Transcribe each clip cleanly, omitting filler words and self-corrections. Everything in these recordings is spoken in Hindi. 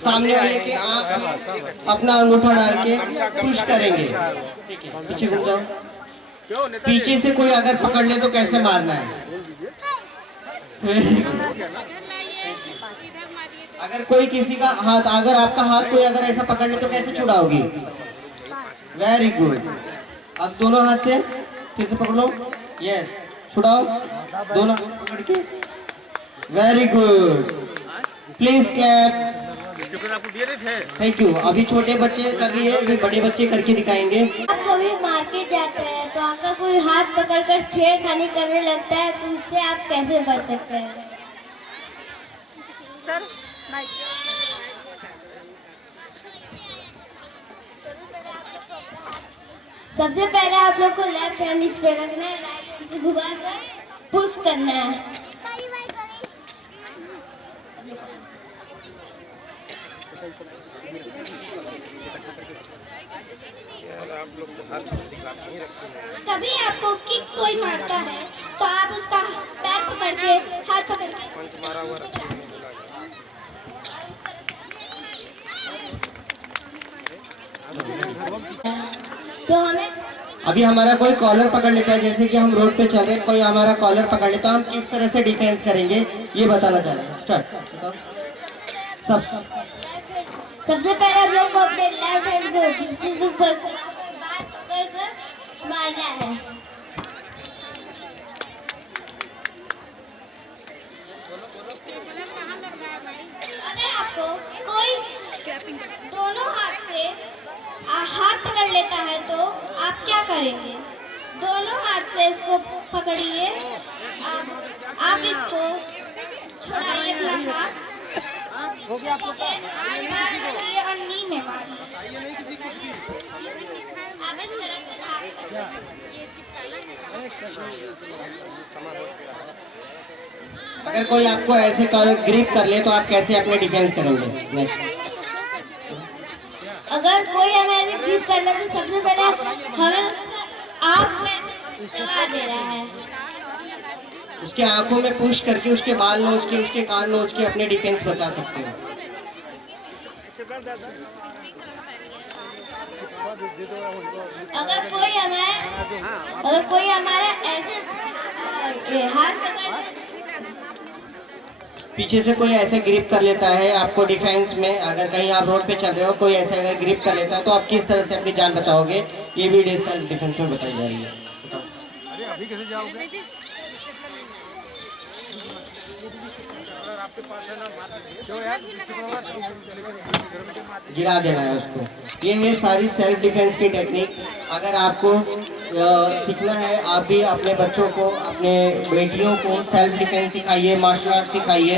सामने वाले के आंख में अपना अंगूठा डाल के पुश करेंगे। पीछे घूम जाओ। पीछे से कोई अगर पकड़ ले तो कैसे मारना है? अगर कोई किसी का हाथ, अगर आपका हाथ कोई अगर ऐसा पकड़ ले तो कैसे छुड़ाओगी? Very good. अब दोनों हाथ से फिर से पकड़ लो। यस, छुड़ाओ दोनों हाथ पकड़ के। Very good, please clap. Thank you. अभी छोटे बच्चे कर रही है, अभी बड़े बच्चे करके दिखाएंगे। आप कभी मार्केट जाते हैं तो आपका कोई हाथ पकड़कर छेड़खानी करने लगता है, तो उससे आप कैसे बच सकते हैं? सर सबसे पहले आप लोग को लेफ्ट हैंड इस पे रखना है, राइट हैंड से घुमाकर पुश करना है। कभी आपको किक कोई मारता है तो आप उसका पैर पकड़ के, हाथ पकड़ के तो हमें अभी हमारा कोई कॉलर पकड़ लेता है, जैसे कि हम रोड पे चल रहे हैं, कोई हमारा कॉलर पकड़ लेता है, हम किस तरह से डिफेंस करेंगे ये बताना चाह रहे हैं। स्टार्ट। सबसे पहले हम लोग को अपने लेफ्ट हैंड को पीछे से ऊपर बाहर पकड़कर मारना है। अगर आपको कोई दोनों हाथ से हाथ पकड़ लेता है तो आप क्या करेंगे? दोनों हाथ से इसको पकड़िए, आप इसको छुड़ाइए अपना हाथ और नी में मारिए। आप इस तरह से अगर कोई आपको ऐसे ग्रिप कर ले तो आप कैसे अपने डिफेंस करेंगे? नेक्स्ट। अगर कोई हमें ऐसे ग्रिप कर ले तो सबसे पहले हमें आँख में दबा दे रहा है, उसके आंखों में पुश करके उसके बाल नोच के, उसके कान नोच के अपने डिफेंस बचा सकते हो। अगर कोई हमारा ऐसे हाथ पीछे से कोई ऐसे ग्रिप कर लेता है आपको डिफेंस में, अगर कहीं आप रोड पे चल रहे हो, कोई ऐसे अगर ग्रिप कर लेता है तो आप किस तरह से अपनी जान बचाओगे, ये भी सेल्फ डिफेंस में बताई जा रही है। अभी कैसे जाओगे? गिरा देना है उसको। ये है सारी सेल्फ डिफेंस की टेक्निक। अगर आपको सीखना है, आप भी अपने बच्चों को, अपने बेटियों को सेल्फ डिफेंस सिखाइए, मार्शल आर्ट सिखाइए,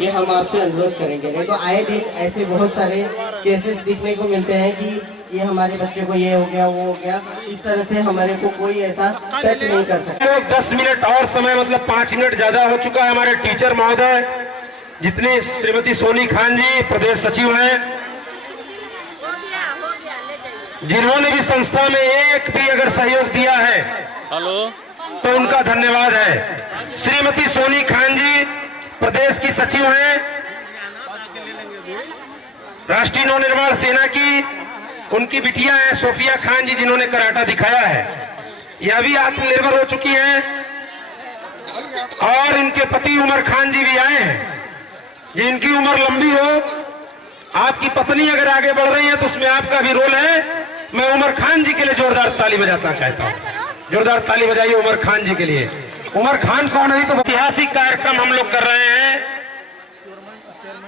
ये हम आपसे अनुरोध करेंगे। नहीं तो आए दिन ऐसे बहुत सारे केसेस देखने को मिलते हैं कि ये हमारे बच्चे को ये हो गया, वो हो गया, इस तरह से हमारे को कोई ऐसा टच नहीं कर सकता। 10 मिनट और समय, मतलब 5 मिनट ज्यादा हो चुका है। हमारे टीचर महोदय, जितनी श्रीमती सोनी खान जी प्रदेश सचिव हैं, जिन्होंने भी संस्था में एक भी अगर सहयोग दिया है तो उनका धन्यवाद है। श्रीमती सोनी खान जी प्रदेश की सचिव हैं, राष्ट्रीय नवनिर्माण सेना की। उनकी बिटिया है सोफिया खान जी, जिन्होंने कराटा दिखाया है। यह भी आत्मनिर्भर हो चुकी हैं। और इनके पति उमर खान जी भी आए हैं। जिनकी उम्र लंबी हो, आपकी पत्नी अगर आगे बढ़ रही है तो उसमें आपका भी रोल है। मैं उमर खान जी के लिए जोरदार ताली बजाना चाहता हूँ। जोरदार ताली बजाइए उमर खान जी के लिए। उमर खान कौन है? तो ऐतिहासिक कार्यक्रम हम लोग कर रहे हैं।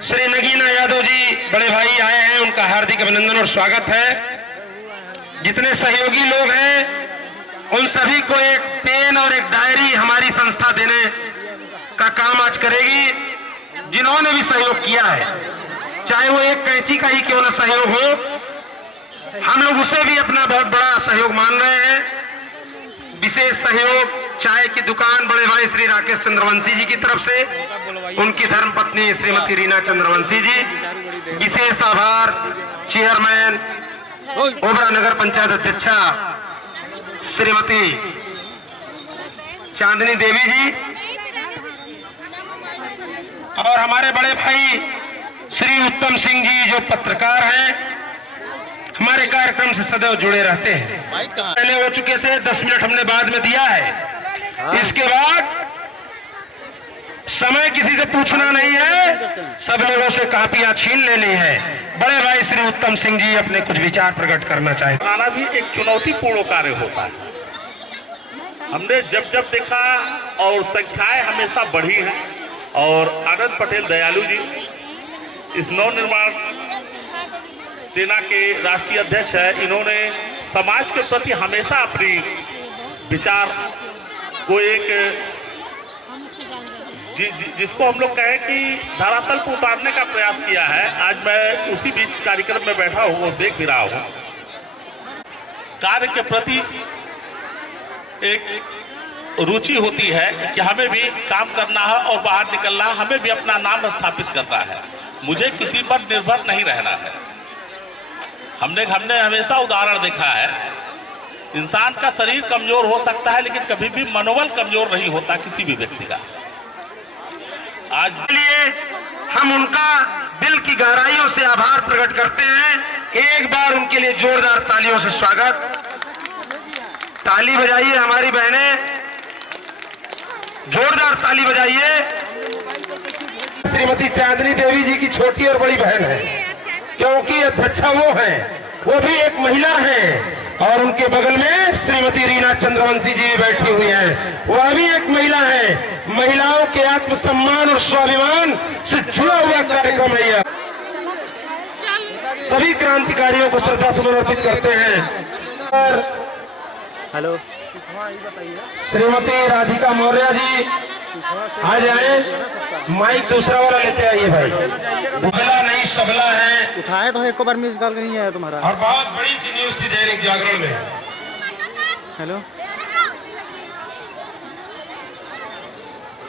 श्री नगीना यादव जी बड़े भाई आए हैं, उनका हार्दिक अभिनंदन और स्वागत है। जितने सहयोगी लोग हैं उन सभी को एक पेन और एक डायरी हमारी संस्था देने का काम आज करेगी। जिन्होंने भी सहयोग किया है, चाहे वो एक कैंची का ही क्यों न सहयोग हो, हम लोग उसे भी अपना बहुत बड़ा सहयोग मान रहे हैं। विशेष सहयोग चाय की दुकान बड़े भाई श्री राकेश चंद्रवंशी जी की तरफ से, उनकी धर्मपत्नी श्रीमती रीना चंद्रवंशी जी। विशेष आभार चेयरमैन ओबरा नगर पंचायत अध्यक्षा श्रीमती चांदनी देवी जी, और हमारे बड़े भाई श्री उत्तम सिंह जी जो पत्रकार हैं, हमारे कार्यक्रम से सदैव जुड़े रहते हैं। पहले हो चुके थे, 10 मिनट हमने बाद में दिया है। इसके बाद समय किसी से पूछना नहीं है, सब लोगों से कापियां छीन लेनी है। बड़े भाई श्री उत्तम सिंह जी अपने कुछ विचार प्रकट करना चाहते हैं। बनाना भी एक चुनौतीपूर्ण कार्य होता है। हमने जब जब देखा और संख्याएं हमेशा बढ़ी हैं, और आनंद पटेल दयालु जी इस नवनिर्माण सेना के राष्ट्रीय अध्यक्ष है, इन्होंने समाज के प्रति हमेशा अपनी विचार को एक जिसको हम लोग कहें कि धरातल पर उतारने का प्रयास किया है। आज मैं उसी बीच कार्यक्रम में बैठा हूँ और देख भी रहा हूँ। कार्य के प्रति एक रुचि होती है कि हमें भी काम करना है और बाहर निकलना है, हमें भी अपना नाम स्थापित करना है, मुझे किसी पर निर्भर नहीं रहना है। हमने हमेशा उदाहरण देखा है, इंसान का शरीर कमजोर हो सकता है लेकिन कभी भी मनोबल कमजोर नहीं होता किसी भी व्यक्ति का। आज लिए हम उनका दिल की गहराइयों से आभार प्रकट करते हैं। एक बार उनके लिए जोरदार तालियों से स्वागत। ताली बजाइए हमारी बहनें, जोरदार ताली बजाइए। श्रीमती चांदनी देवी जी की छोटी और बड़ी बहन है, क्योंकि अध्यक्षा वो है, वो भी एक महिला है, और उनके बगल में श्रीमती रीना चंद्रवंशी जी भी बैठी हुई हैं, वह भी एक महिला है। महिलाओं के आत्मसम्मान और स्वाभिमान से जुड़ा हुआ कार्यक्रम है यह। सभी क्रांतिकारियों को श्रद्धा सुमन अर्पित करते हैं। और हेलो, श्रीमती राधिका मौर्य जी आ जाए, माइक दूसरा वाला लेते आइए भाई। दुबला नहीं सबला है, उठाए तो एक बार मिस कॉल नहीं आया तुम्हारा। और बहुत बड़ी सी न्यूज थी दैनिक जागरण में। हेलो,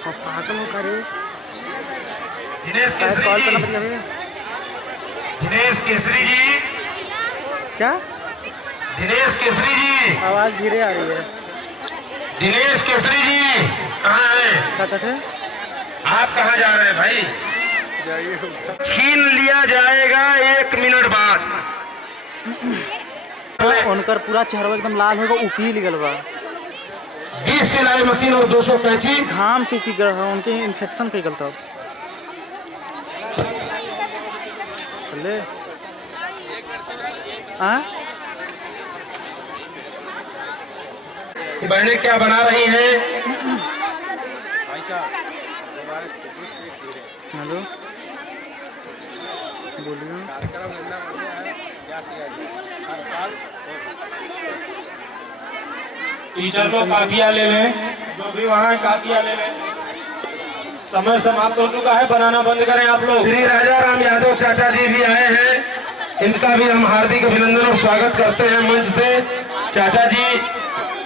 पागल हो करे, दिनेश कॉल करना केसरी जी, पड़ेगा भैया। दिनेश केसरी जी, क्या दिनेश केसरी जी, आवाज धीरे आ रही है। दिनेश केसरी जी कहाँ हैं? क्या कहते हैं? आप कहाँ जा रहे हैं भाई? छीन लिया जाएगा 1 मिनट बाद। उनकर पूरा चेहरा एकदम लाल होगा, उकील गल बा, 20 सिलाई मशीन और 200 कैंची। घाम से उकी गल, उनके इन्फेक्शन कई गलता ले। बहनें क्या बना रही हैं? हेलो, बोलिए। टीचर को कापियाँ ले लें, जो भी वहाँ कापियाँ ले लें। समय समाप्त हो चुका है, बनाना बंद करें आप लोग। श्री राजा राम यादव चाचा जी भी आए हैं, इनका भी हम हार्दिक अभिनंदन और स्वागत करते हैं मंच से। चाचा जी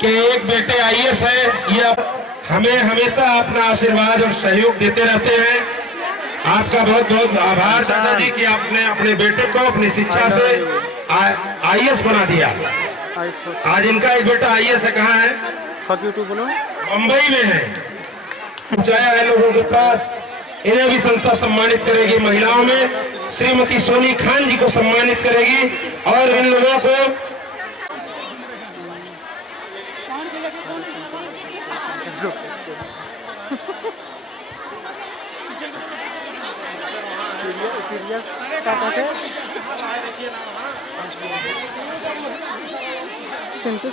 के एक बेटे IAS है, ये हमें हमेशा अपना आशीर्वाद और सहयोग देते रहते हैं। आपका बहुत बहुत आभार चाचा जी कि आपने अपने बेटे को अपनी शिक्षा से IAS बना दिया। आज इनका एक बेटा IAS है, कहाँ है? बोलो, मुंबई में है, पहुंचाया है लोगों के पास। इन्हें भी संस्था सम्मानित करेगी। महिलाओं में श्रीमती सोनी खान जी को सम्मानित करेगी, और इन लोगों को सिंटू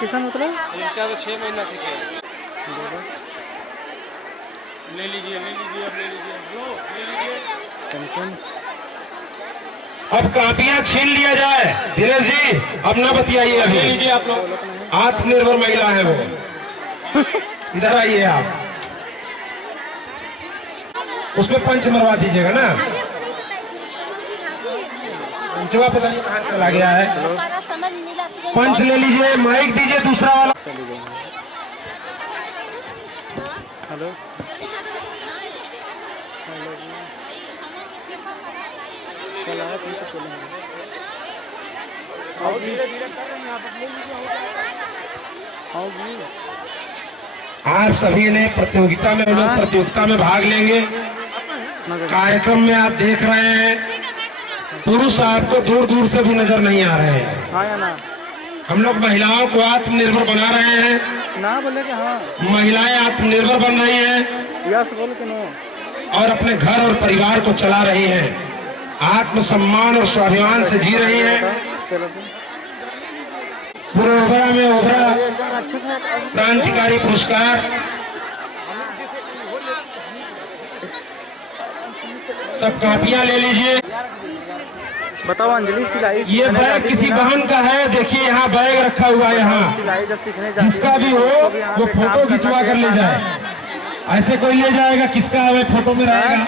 किसान मतलब इनका तो 6 महीना सीखे। ले लीजिए, अब ले लीजिए। टेंशन। अब कापियां छीन लिया जाए। धीरज जी अब ना बतियाइए, अभी ले लीजिए आप लोग। आत्मनिर्भर महिला है वो। इधर आइए आप, उसमें पंच मरवा दीजिएगा ना। पंचवा पता नहीं कहाँ चला गया है। पंच ले लीजिए, माइक दीजिए दूसरा वाला। हेलो, आप सभी ने प्रतियोगिता में, लोग प्रतियोगिता में भाग लेंगे। कार्यक्रम में आप देख रहे हैं, पुरुष आपको दूर दूर से भी नजर नहीं आ रहे हैं। हाँ या ना? हम लोग महिलाओं को आत्मनिर्भर बना रहे हैं। ना बोले कि हाँ? महिलाएं आत्मनिर्भर बन रही हैं यस बोल के नो। और अपने घर और परिवार को चला रही हैं, आत्मसम्मान और स्वाभिमान से जी रही हैं। पूरे ओबरा में ओबरा क्रांतिकारी पुरस्कार सब कॉपियां ले लीजिए। बताओ अंजलि सिलाई ये बैग किसी बहन का है, देखिए यहाँ बैग रखा हुआ है। यहाँ सिलाई जब सीखने जाती जिसका भी हो वो फोटो खिंचवा कर ले जाए। ऐसे कोई ले जाएगा किसका है फोटो में रहेगा।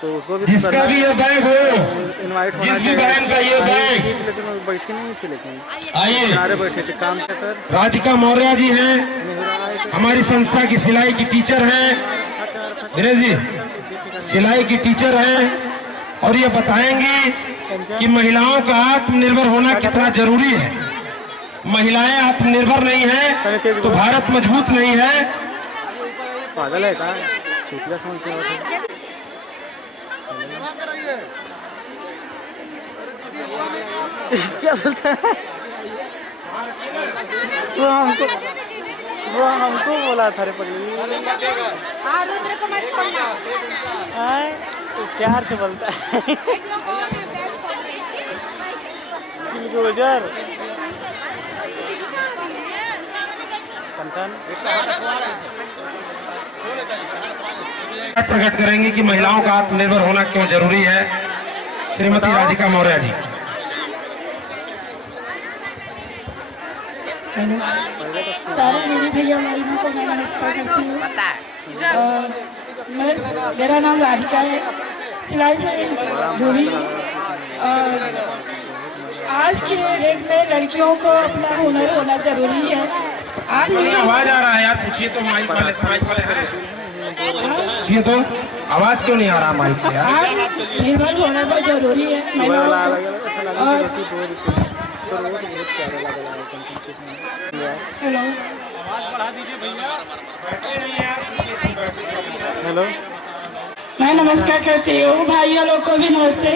तो उसको भी जिसका भी ये बैग हो, इनवाइट होना जिस भी बहन का ये बैग, लेकिन वो बैठी नहीं थी। लेकिन आइए किनारे बैठे थे काम कर। राधिका मौर्य जी हैं, हमारी संस्था की सिलाई की टीचर हैं। विनय जी सिलाई की टीचर हैं और ये बताएंगी कि महिलाओं का आत्मनिर्भर होना कितना जरूरी है। महिलाएं आत्मनिर्भर नहीं है तो भारत मजबूत नहीं है। पागल है कहाँ? छुट्टियाँ समझ के क्या बोलता है? वो हमको बोला था रे पगली। प्यार से बोलता है। गुजर प्रकट करेंगे कि महिलाओं का आत्मनिर्भर होना क्यों जरूरी है। श्रीमती राधिका मौर्य जी। सारे मेरे भैया बहनों को मैं नमस्कार करती हूँ। मेरा नाम राधिका है, सिलाई से जुड़ी। आज के डेट में लड़कियों को अपना हुनर होना जरूरी है। आज आवाज आ रहा है यार, पूछिए तो माइक वाले पूछिए तो आवाज क्यों नहीं आ रहा माइक से यार। आज निर्भर होना बहुत जरूरी है महिलाओं को। हेलो हेलो, मैं नमस्कार करती हूँ। भाइयों लोग को भी नमस्ते।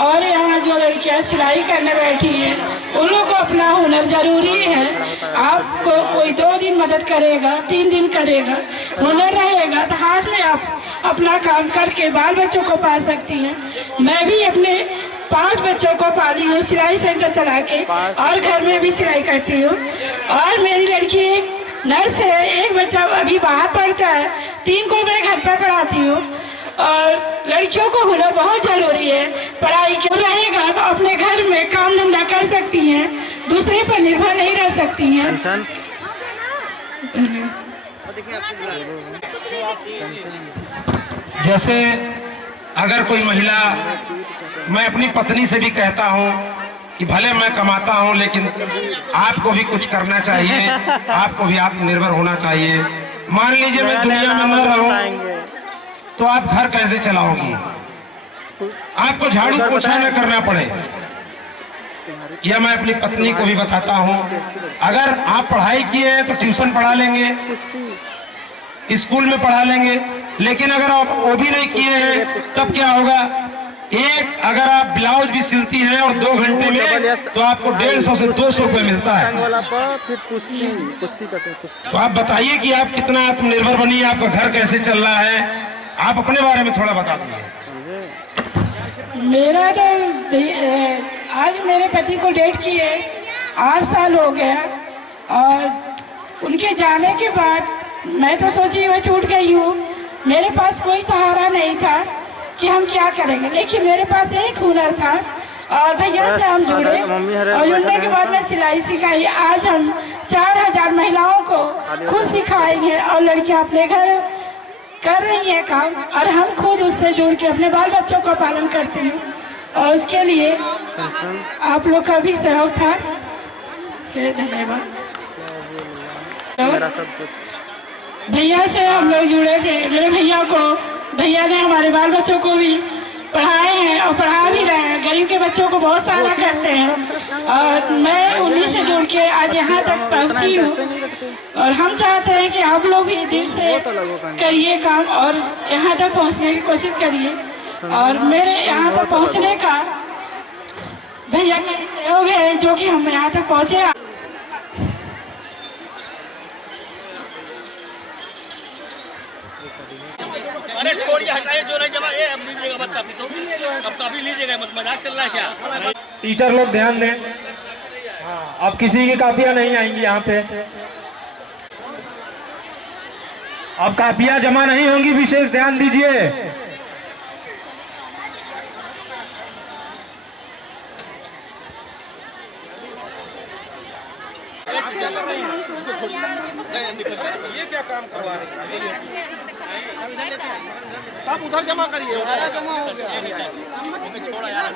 और यहाँ जो लड़कियाँ सिलाई करने बैठी हैं उन लोगों को अपना हुनर जरूरी है। आपको कोई 2 दिन मदद करेगा, 3 दिन करेगा, हुनर रहेगा तो हाथ में आप अपना काम करके बाल बच्चों को पाल सकती हैं। मैं भी अपने 5 बच्चों को पाली हूँ सिलाई सेंटर चला के, और घर में भी सिलाई करती हूँ। और मेरी लड़की एक नर्स है, एक बच्चा अभी बाहर पढ़ता है, 3 को मैं घर पर पढ़ाती हूँ। और लड़कियों को हुनर बहुत जरूरी है। पढ़ाई क्यों रहेगा तो अपने घर में काम धंधा कर सकती हैं, दूसरे पर निर्भर नहीं रह सकती हैं। जैसे अगर कोई महिला, मैं अपनी पत्नी से भी कहता हूँ कि भले मैं कमाता हूँ लेकिन आपको भी कुछ करना चाहिए, आपको भी आत्मनिर्भर होना चाहिए। मान लीजिए मैं दुनिया में न रहूं तो आप घर कैसे चलाओगी? आपको झाड़ू पोछा न करना पड़े। यह मैं अपनी पत्नी को भी बताता हूँ। अगर आप पढ़ाई किए हैं तो ट्यूशन पढ़ा लेंगे, स्कूल में पढ़ा लेंगे, लेकिन अगर आप वो भी नहीं किए हैं तब क्या होगा? अगर आप ब्लाउज भी सिलती हैं और 2 घंटे में तो आपको 150 से 200 रुपये मिलता है। तो आप बताइए कि आप कितना आत्मनिर्भर बनिए, आपका घर कैसे चल रहा है, आप अपने बारे में थोड़ा बता दीजिए। मेरा तो आज मेरे पति को डेट किए 8 साल हो गया, और उनके जाने के बाद मैं तो सोची मैं टूट गई हूँ। मेरे पास कोई सहारा नहीं था कि हम क्या करेंगे, लेकिन मेरे पास एक हुनर था और भैया से हम जुड़े, और जुड़ने के बाद मैं सिलाई सिखाई। आज हम 4000 महिलाओं को खुद सिखाएंगे और लड़कियाँ अपने घर कर रही है काम, और हम खुद उससे जुड़ के अपने बाल बच्चों का पालन करते हैं। और उसके लिए आप लोग का भी सहयोग था, धन्यवाद। भैया से हम लोग जुड़े थे, मेरे भैया ने हमारे बाल बच्चों को भी पढ़ाए हैं और पढ़ा भी रहे हैं। गरीब के बच्चों को बहुत सारा करते हैं और मैं उन्हीं से जुड़ के आज यहाँ तक पहुँची हूँ। और हम चाहते हैं कि आप लोग भी दिल से करिए काम और यहाँ तक पहुँचने की कोशिश करिए। और मेरे यहाँ तक पहुँचने का भैया का सहयोग है जो कि हम यहाँ तक पहुँचे। अरे छोड़िए, हटाइए, जो नहीं जमा ये अब लीजिएगा मत काफी, तो अब काफी लीजिएगा मत, मजाक चल रहा है क्या? टीचर लोग ध्यान दें, अब किसी की कापियां नहीं आएंगी यहाँ पे। अब कापियां जमा नहीं होंगी, विशेष ध्यान दीजिए। ये क्या काम करवा रहे हैं? सब उधर जमा करिए, जमा हो गया। छोड़ा यार,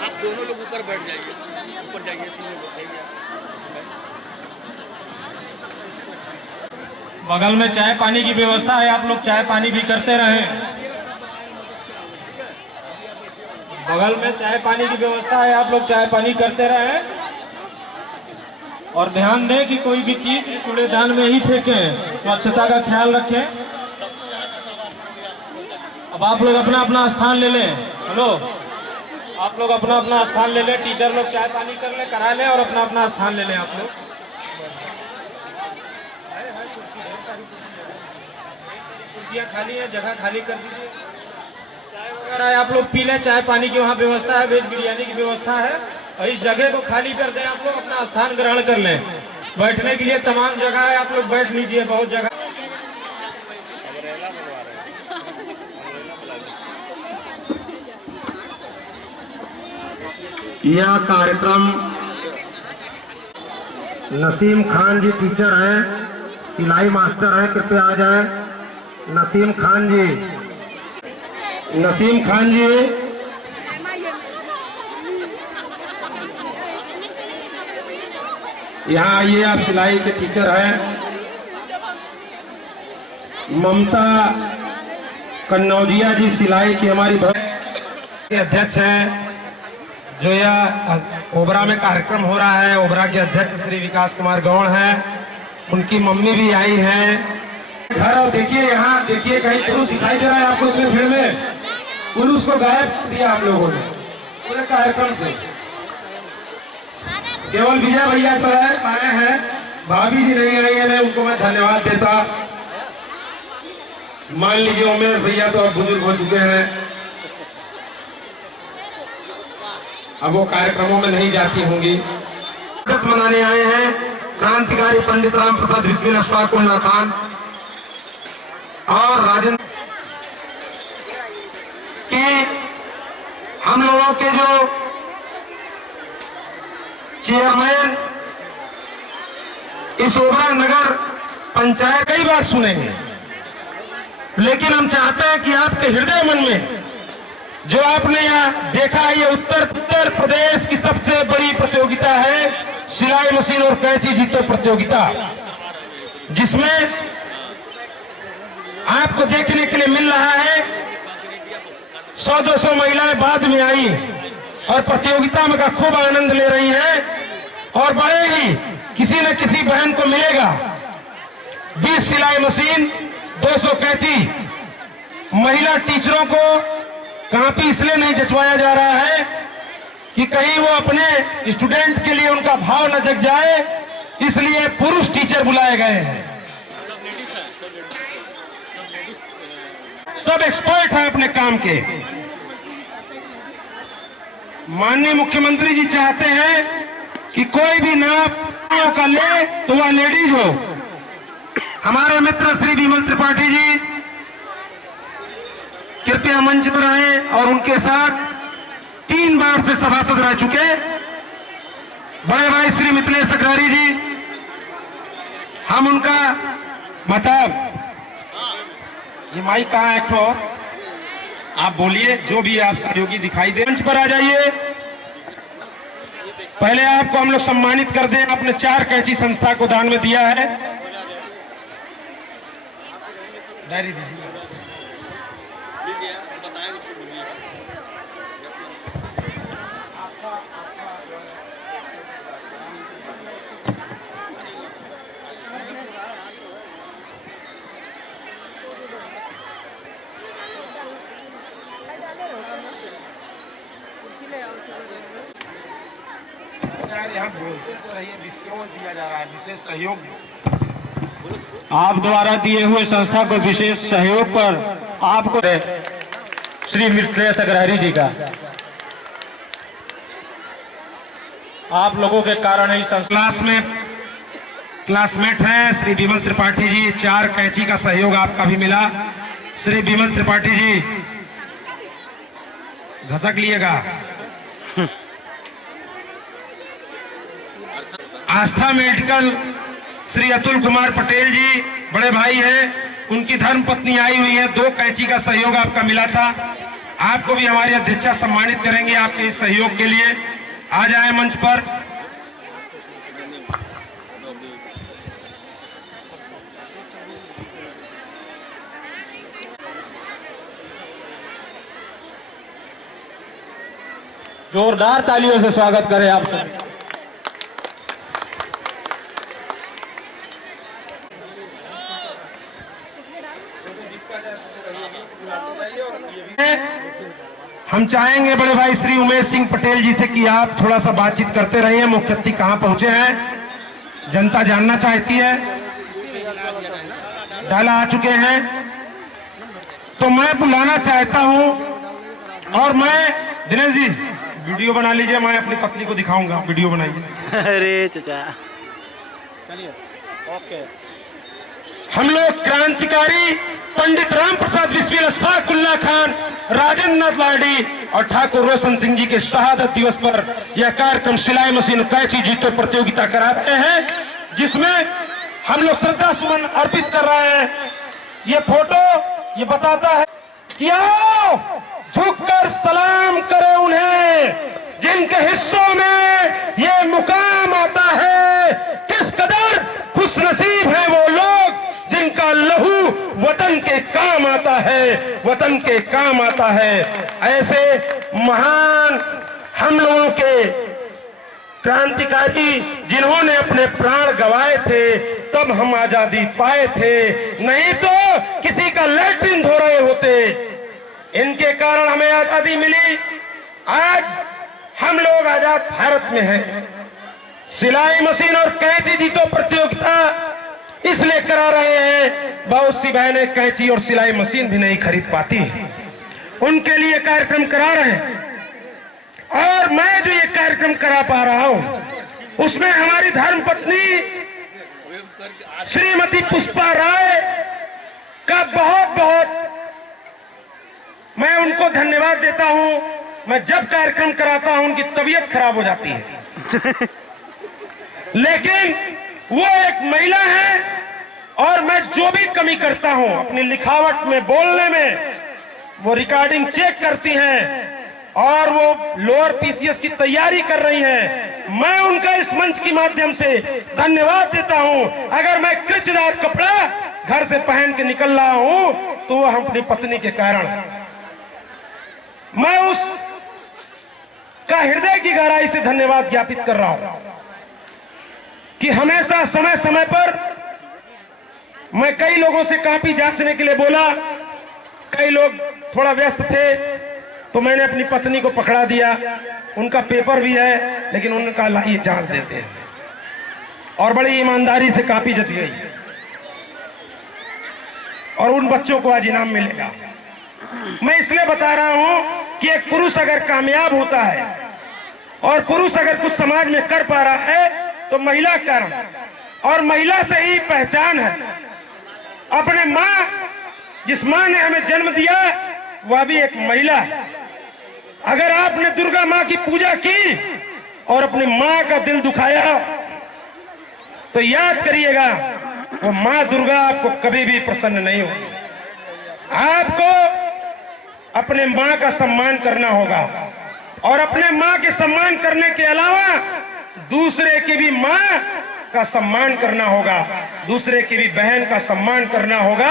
आप दोनों लोग ऊपर बैठ जाइए, ऊपर जाइए, बगल में चाय पानी की व्यवस्था है, आप लोग चाय पानी भी करते रहें। बगल में चाय पानी की व्यवस्था है, आप लोग चाय पानी करते रहें। और ध्यान दें कि कोई भी चीज कूड़ेदान में ही फेंकें, स्वच्छता का ख्याल रखें। अब आप लोग अपना अपना स्थान ले लें। हेलो, आप लोग अपना अपना स्थान ले लें। टीचर लोग चाय पानी कर ले, करा लें और अपना अपना स्थान ले लें। आप लोग कुर्सियाँ खाली है, जगह खाली कर दीजिए। चाय वगैरह आप लोग पी लें, चाय पानी की वहाँ व्यवस्था है, वेज बिरयानी की व्यवस्था है। और इस जगह को खाली कर दें, आप लोग अपना स्थान ग्रहण कर लें। बैठने के लिए तमाम जगह है, आप लोग बैठ लीजिए, बहुत जगह। यह कार्यक्रम नसीम खान जी टीचर हैं, सिलाई मास्टर हैं, कृपया आ जाएं। नसीम खान जी, नसीम खान जी, यहाँ आइए, आप सिलाई के टीचर हैं। ममता कन्नौजिया जी सिलाई की हमारी के अध्यक्ष हैं। जो यह ओबरा में कार्यक्रम हो रहा है, ओबरा के अध्यक्ष श्री विकास कुमार गौड़ हैं, उनकी मम्मी भी आई हैं। घर और देखिए, यहाँ देखिए, कहीं पुरुष दिखाई दे रहा है आपको इतने भीड़ में? पुरुष को गायब कर दिया आप लोगों ने पूरे कार्यक्रम से। केवल विजय भैया तो है, आए हैं, भाभी जी नहीं आई है, मैं उनको मैं धन्यवाद देता। मान लीजिए उमेश भैया तो अब बुजुर्ग हो चुके हैं, अब वो कार्यक्रमों में नहीं जाती होंगी। मनाने आए हैं क्रांतिकारी पंडित राम प्रसाद ऋषि अशफाक उल्लाह खान और राजेंद्र कि हम लोगों के जो चेयरमैन इस ओबरा नगर पंचायत कई बार सुनेंगे, लेकिन हम चाहते हैं कि आपके हृदय मन में जो आपने यहाँ देखा, ये उत्तर प्रदेश की सबसे बड़ी प्रतियोगिता है सिलाई मशीन और कैंची जीतो प्रतियोगिता, जिसमें आपको देखने के लिए मिल रहा है 100-200 महिलाएं बाद में आई और प्रतियोगिता में का खूब आनंद ले रही हैं। और बड़े ही किसी न किसी बहन को मिलेगा 20 सिलाई मशीन, 200 कैंची। महिला टीचरों को कापी इसलिए नहीं जचवाया जा रहा है कि कहीं वो अपने स्टूडेंट के लिए उनका भाव न जग जाए, इसलिए पुरुष टीचर बुलाए गए हैं। सब एक्सपर्ट हैं अपने काम के। माननीय मुख्यमंत्री जी चाहते हैं कि कोई भी नाप का ले तो वह लेडीज हो। हमारे मित्र श्री विमल त्रिपाठी जी कृपया मंच पर आए और उनके साथ 3 बार से सभासद रह चुके बड़े भाई श्री मिथिलेश अग्रवाल जी, हम उनका मतलब ये माइक कहाँ है? तो आप बोलिए, जो भी आप सहयोगी दिखाई दे मंच पर आ जाइए। पहले आपको हम लोग सम्मानित कर दें, आपने 4 कैंची संस्था को दान में दिया है। डायरी दीजिए। यहाँ बोलते तो रहिए, क्यों दिया जा रहा है विशेष सहयोग? आप द्वारा दिए हुए संस्था को विशेष सहयोग पर आपको श्री मिथिलेश अग्रहरी जी का, आप लोगों के कारण ही क्लासमेट हैं श्री विमल त्रिपाठी जी। 4 कैंची का सहयोग आपका भी मिला। श्री विमल त्रिपाठी जी घसक लिएगा। आस्था मेडिकल श्री अतुल कुमार पटेल जी बड़े भाई हैं, उनकी धर्म पत्नी आई हुई है। 2 कैंची का सहयोग आपका मिला था। आपको भी हमारी अध्यक्षा सम्मानित करेंगे आपके इस सहयोग के लिए। आ जाए मंच पर। जोरदार तालियों से स्वागत करें आप सब। हम चाहेंगे बड़े भाई श्री उमेश सिंह पटेल जी से कि आप थोड़ा सा बातचीत करते रहिए। मुख्य अतिथि कहाँ पहुंचे हैं, जनता जानना चाहती है। डाला आ चुके हैं तो मैं बुलाना चाहता हूं। और मैं दिनेश जी वीडियो बना लीजिए, मैं अपनी पत्नी को दिखाऊंगा। वीडियो बनाइए। अरे चचा चलिए ओके। हम लोग क्रांतिकारी पंडित राम प्रसाद बिस्मिल अशफाकुल्लाह खान, राजेंद्र नाथ लाडी और ठाकुर रोशन सिंह जी के शहादत दिवस पर यह कार्यक्रम सिलाई मशीन कैंची जीतो प्रतियोगिता करा रहे हैं, जिसमें हम लोग श्रद्धा सुमन अर्पित कर रहे हैं। ये फोटो ये बताता है कि आओ झुककर सलाम करें उन्हें जिनके हिस्सों में ये मुकाम आता है। किस कदर खुशनसीब है वो लोग जिनका लहू वतन के काम आता है, वतन के काम आता है। ऐसे महान हम लोगों के क्रांतिकारी जिन्होंने अपने प्राण गंवाए थे, तब हम आजादी पाए थे, नहीं तो किसी का लैट्रिन धो रहे होते। इनके कारण हमें आजादी मिली। आज हम लोग आजाद भारत में हैं। सिलाई मशीन और कैंची जीतो प्रतियोगिता इसलिए करा रहे हैं, बहुत सी बहनें कैंची और सिलाई मशीन भी नहीं खरीद पाती, उनके लिए कार्यक्रम करा रहे हैं। और मैं जो ये कार्यक्रम करा पा रहा हूं उसमें हमारी धर्मपत्नी श्रीमती पुष्पा राय का बहुत बहुत मैं उनको धन्यवाद देता हूं। मैं जब कार्यक्रम कराता हूं उनकी तबीयत खराब हो जाती है, लेकिन वो एक महिला है और मैं जो भी कमी करता हूं अपनी लिखावट में, बोलने में, वो रिकॉर्डिंग चेक करती हैं और वो लोअर पीसीएस की तैयारी कर रही हैं। मैं उनका इस मंच के माध्यम से धन्यवाद देता हूं। अगर मैं कृचदार कपड़ा घर से पहन के निकल रहा हूं तो वो अपनी पत्नी के कारण। मैं उस का हृदय की गहराई से धन्यवाद ज्ञापित कर रहा हूं कि हमेशा समय समय पर मैं कई लोगों से कॉपी जांचने के लिए बोला, कई लोग थोड़ा व्यस्त थे तो मैंने अपनी पत्नी को पकड़ा दिया। उनका पेपर भी है लेकिन उन्होंने कहा लाइए जांच देते हैं, और बड़ी ईमानदारी से कॉपी जच गई और उन बच्चों को आज इनाम मिलेगा। मैं इसलिए बता रहा हूं कि एक पुरुष अगर कामयाब होता है और पुरुष अगर कुछ समाज में कर पा रहा है तो महिला कारण, और महिला से ही पहचान है। अपने माँ, जिस माँ ने हमें जन्म दिया वह भी एक महिला है। अगर आपने दुर्गा माँ की पूजा की और अपनी माँ का दिल दुखाया तो याद करिएगा वो माँ दुर्गा आपको कभी भी प्रसन्न नहीं होगी। आपको अपने माँ का सम्मान करना होगा और अपने माँ के सम्मान करने के अलावा दूसरे की भी माँ का सम्मान करना होगा, दूसरे की भी बहन का सम्मान करना होगा।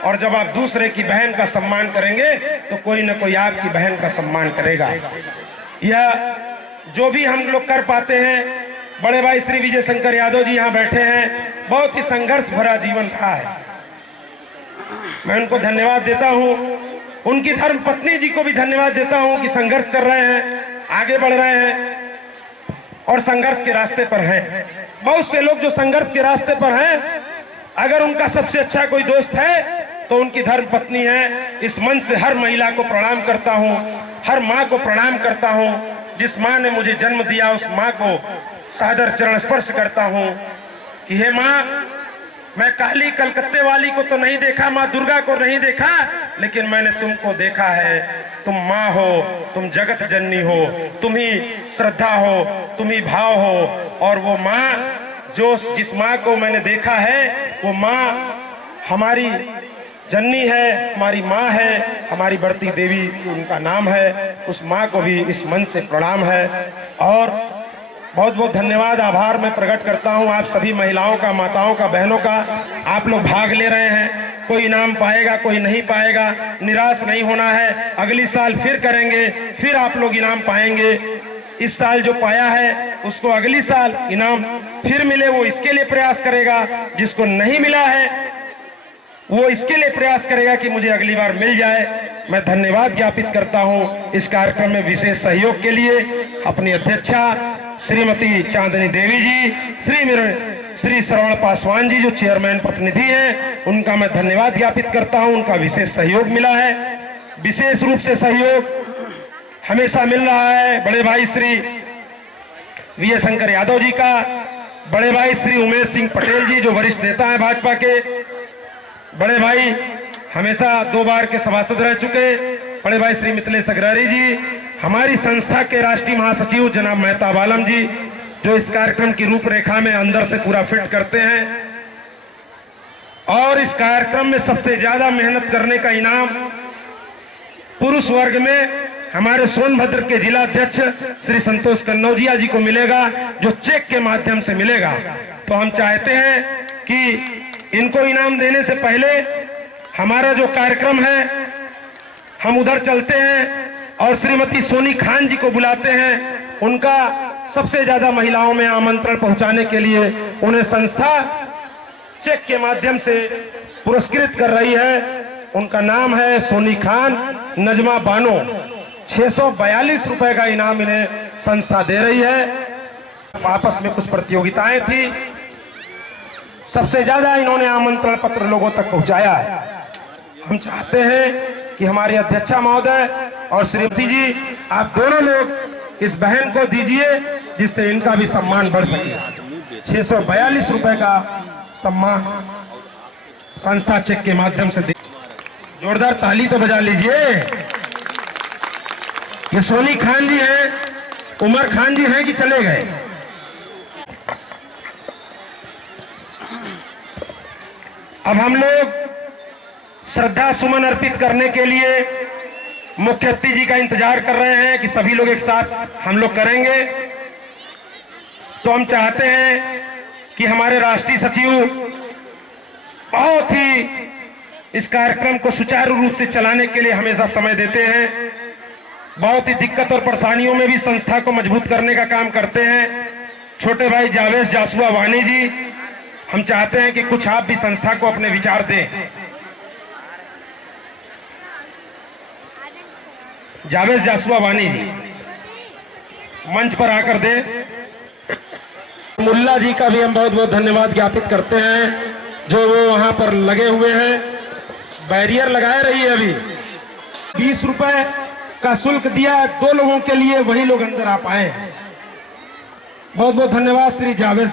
और जब आप दूसरे की बहन का सम्मान करेंगे तो कोई ना कोई आपकी बहन का सम्मान करेगा। यह जो भी हम लोग कर पाते हैं, बड़े भाई श्री विजय शंकर यादव जी यहाँ बैठे हैं, बहुत ही संघर्ष भरा जीवन था है। मैं उनको धन्यवाद देता हूँ, उनकी धर्म पत्नी जी को भी धन्यवाद देता हूँ कि संघर्ष कर रहे हैं, आगे बढ़ रहे हैं और संघर्ष के रास्ते पर हैं। बहुत से लोग जो संघर्ष के रास्ते पर हैं, अगर उनका सबसे अच्छा कोई दोस्त है तो उनकी धर्म पत्नी है। इस मन से हर महिला को प्रणाम करता हूँ, हर माँ को प्रणाम करता हूँ। जिस माँ ने मुझे जन्म दिया उस माँ को सादर चरण स्पर्श करता हूँ कि हे माँ, मैं काली कलकत्ते वाली को तो नहीं देखा, माँ दुर्गा को नहीं देखा, लेकिन मैंने तुमको देखा है। तुम माँ हो, तुम जगत जननी हो, तुम ही श्रद्धा हो, तुम ही भाव हो। और वो माँ जिस माँ को मैंने देखा है वो माँ हमारी जननी है, हमारी माँ है, हमारी बढ़ती देवी उनका नाम है। उस माँ को भी इस मन से प्रणाम है और बहुत बहुत धन्यवाद, आभार मैं प्रकट करता हूँ आप सभी महिलाओं का, माताओं का, बहनों का। आप लोग भाग ले रहे हैं, कोई इनाम पाएगा, कोई नहीं पाएगा, निराश नहीं होना है। अगली साल फिर करेंगे, फिर आप लोग इनाम पाएंगे। इस साल जो पाया है उसको अगली साल इनाम फिर मिले, वो इसके लिए प्रयास करेगा। जिसको नहीं मिला है वो इसके लिए प्रयास करेगा कि मुझे अगली बार मिल जाए। मैं धन्यवाद ज्ञापित करता हूं इस कार्यक्रम में विशेष सहयोग के लिए अपनी अध्यक्षा श्रीमती चांदनी देवी जी, श्री श्रवण पासवान जी जो चेयरमैन प्रतिनिधि हैं, उनका मैं धन्यवाद ज्ञापित करता हूं। उनका विशेष सहयोग मिला है। विशेष रूप से सहयोग हमेशा मिल रहा है बड़े भाई श्री विजय शंकर यादव जी का, बड़े भाई श्री उमेश सिंह पटेल जी जो वरिष्ठ नेता हैं भाजपा के, बड़े भाई हमेशा 2 बार के सभासद रह चुके बड़े भाई श्री मिथिलेश अग्रवाल जी, हमारी संस्था के राष्ट्रीय महासचिव जनाब मेहताब आलम जी जो इस कार्यक्रम की रूपरेखा में अंदर से पूरा फिट करते हैं। और इस कार्यक्रम में सबसे ज्यादा मेहनत करने का इनाम पुरुष वर्ग में हमारे सोनभद्र के जिला अध्यक्ष श्री संतोष कन्नौजिया जी को मिलेगा, जो चेक के माध्यम से मिलेगा। तो हम चाहते हैं कि इनको इनाम देने से पहले हमारा जो कार्यक्रम है हम उधर चलते हैं और श्रीमती सोनी खान जी को बुलाते हैं। उनका सबसे ज्यादा महिलाओं में आमंत्रण पहुंचाने के लिए उन्हें संस्था चेक के माध्यम से पुरस्कृत कर रही है। उनका नाम है सोनी खान नजमा बानो। 642 रुपए का इनाम इन्हें संस्था दे रही है। आपस में कुछ प्रतियोगिताएं थी, सबसे ज्यादा इन्होंने आमंत्रण पत्र लोगों तक पहुंचाया है। हम चाहते हैं कि हमारे अध्यक्षा महोदय और श्रीमती जी आप दोनों लोग इस बहन को दीजिए जिससे इनका भी सम्मान बढ़ सके। 642 रुपए का सम्मान संस्था चेक के माध्यम से दे। जोरदार ताली तो बजा लीजिए। ये सोनी खान जी हैं, उमर खान जी हैं कि चले गए? अब हम लोग श्रद्धा सुमन अर्पित करने के लिए मुख्य अतिथि जी का इंतजार कर रहे हैं कि सभी लोग एक साथ हम लोग करेंगे। तो हम चाहते हैं कि हमारे राष्ट्रीय सचिव बहुत ही इस कार्यक्रम को सुचारू रूप से चलाने के लिए हमेशा समय देते हैं। बहुत ही दिक्कत और परेशानियों में भी संस्था को मजबूत करने का काम करते हैं। छोटे भाई जावेद जासुआ वानी जी, हम चाहते हैं कि कुछ आप भी संस्था को अपने विचार दें। जावेद जासुआ वानी जी मंच पर आकर दे। मुल्ला जी का भी हम बहुत बहुत धन्यवाद ज्ञापित करते हैं जो वो वहां पर लगे हुए हैं, बैरियर लगाए रही है। अभी 20 रुपए का शुल्क दिया 2 लोगों के लिए, वही लोग अंदर आ पाए। बहुत बहुत धन्यवाद श्री जावेद।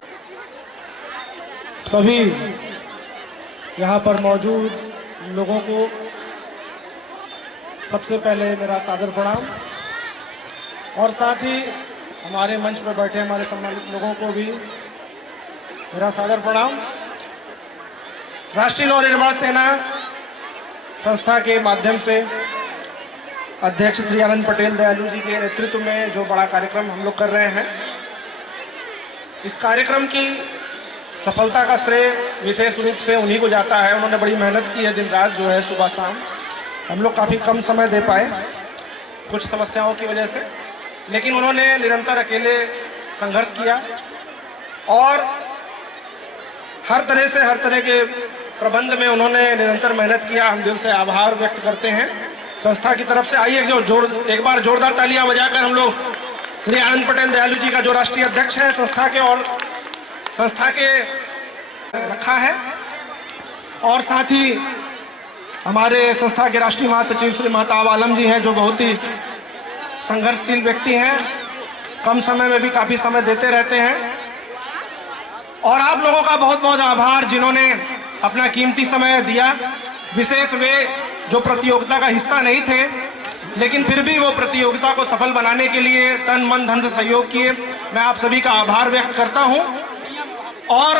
सभी यहाँ पर मौजूद लोगों को सबसे पहले मेरा सादर प्रणाम और साथ ही हमारे मंच पर बैठे हमारे सम्मानित लोगों को भी मेरा सादर प्रणाम। राष्ट्रीय नव निर्माण सेना संस्था के माध्यम से अध्यक्ष श्री आनंद पटेल दयालु जी के नेतृत्व में जो बड़ा कार्यक्रम हम लोग कर रहे हैं, इस कार्यक्रम की सफलता का श्रेय विशेष रूप से उन्हीं को जाता है। उन्होंने बड़ी मेहनत की है, दिन रात जो है, सुबह शाम। हम लोग काफ़ी कम समय दे पाए कुछ समस्याओं की वजह से, लेकिन उन्होंने निरंतर अकेले संघर्ष किया और हर तरह के प्रबंध में उन्होंने निरंतर मेहनत किया। हम दिल से आभार व्यक्त करते हैं संस्था की तरफ से। आइए एक बार जोरदार तालियां बजाकर हम लोग श्री आनंद पटेल दयालु जी का, जो राष्ट्रीय अध्यक्ष है संस्था के, और संस्था के रखा है, और साथ ही हमारे संस्था के राष्ट्रीय महासचिव श्री महताब आलम जी हैं, जो बहुत ही संघर्षशील व्यक्ति हैं, कम समय में भी काफ़ी समय देते रहते हैं। और आप लोगों का बहुत बहुत आभार जिन्होंने अपना कीमती समय दिया। विशेष वे जो प्रतियोगिता का हिस्सा नहीं थे, लेकिन फिर भी वो प्रतियोगिता को सफल बनाने के लिए तन मन धन से सहयोग किए। मैं आप सभी का आभार व्यक्त करता हूं, और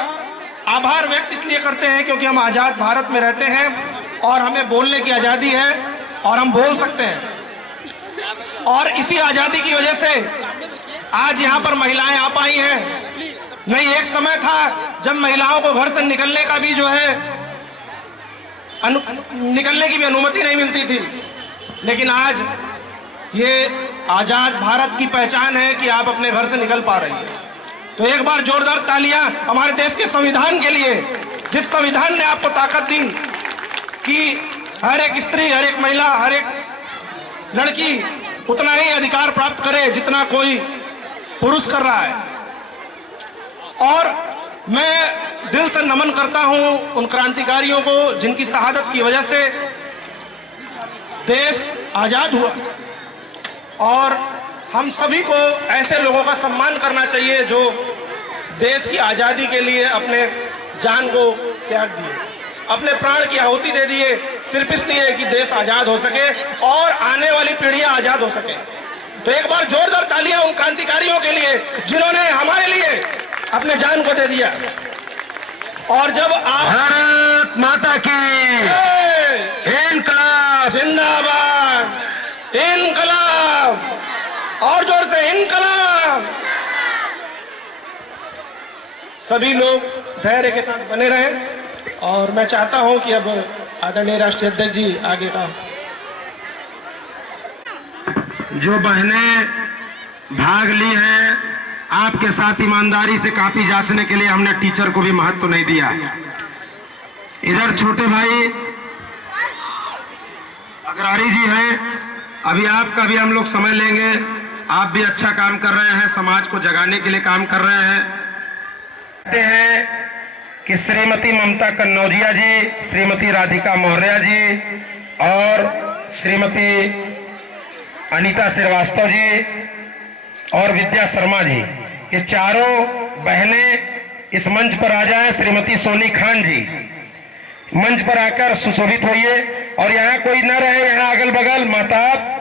आभार व्यक्त इसलिए करते हैं क्योंकि हम आज़ाद भारत में रहते हैं और हमें बोलने की आज़ादी है और हम बोल सकते हैं। और इसी आज़ादी की वजह से आज यहाँ पर महिलाएं आ पाई हैं। नहीं, एक समय था जब महिलाओं को घर से निकलने का भी जो है निकलने की भी अनुमति नहीं मिलती थी, लेकिन आज ये आजाद भारत की पहचान है कि आप अपने घर से निकल पा रही हैं। तो एक बार जोरदार तालियां हमारे देश के संविधान के लिए, जिस संविधान ने आपको ताकत दी कि हर एक स्त्री, हर एक महिला, हर एक लड़की उतना ही अधिकार प्राप्त करे जितना कोई पुरुष कर रहा है। और मैं दिल से नमन करता हूं उन क्रांतिकारियों को जिनकी शहादत की वजह से देश आजाद हुआ, और हम सभी को ऐसे लोगों का सम्मान करना चाहिए जो देश की आजादी के लिए अपने जान को त्याग दिए, अपने प्राण की आहुति दे दिए, सिर्फ इसलिए कि देश आजाद हो सके और आने वाली पीढ़ियां आजाद हो सके। तो एक बार जोरदार तालियां उन क्रांतिकारियों के लिए जिन्होंने हमारे लिए अपने जान को दे दिया। और जब भारत माता की इनकलाब जिंदाबाद, इनकलाब, और जोर से इनकलाब। सभी लोग धैर्य के साथ बने रहें, और मैं चाहता हूं कि अब आदरणीय राष्ट्रीय अध्यक्ष जी आगे का। जो बहनें भाग ली हैं, आपके साथ ईमानदारी से काफी जांचने के लिए हमने टीचर को भी महत्व नहीं दिया। इधर छोटे भाई अग्रणी जी हैं, अभी आपका भी हम लोग समय लेंगे। आप भी अच्छा काम कर रहे हैं, समाज को जगाने के लिए काम कर रहे हैं। कहते हैं कि श्रीमती ममता कन्नौजिया जी, श्रीमती राधिका मौर्य जी और श्रीमती अनीता श्रीवास्तव जी और विद्या शर्मा जी, ये चारों बहनें इस मंच पर आ जाएं। श्रीमती सोनी खान जी मंच पर आकर सुशोभित होइए। और यहाँ कोई न रहे, यहाँ अगल बगल महताब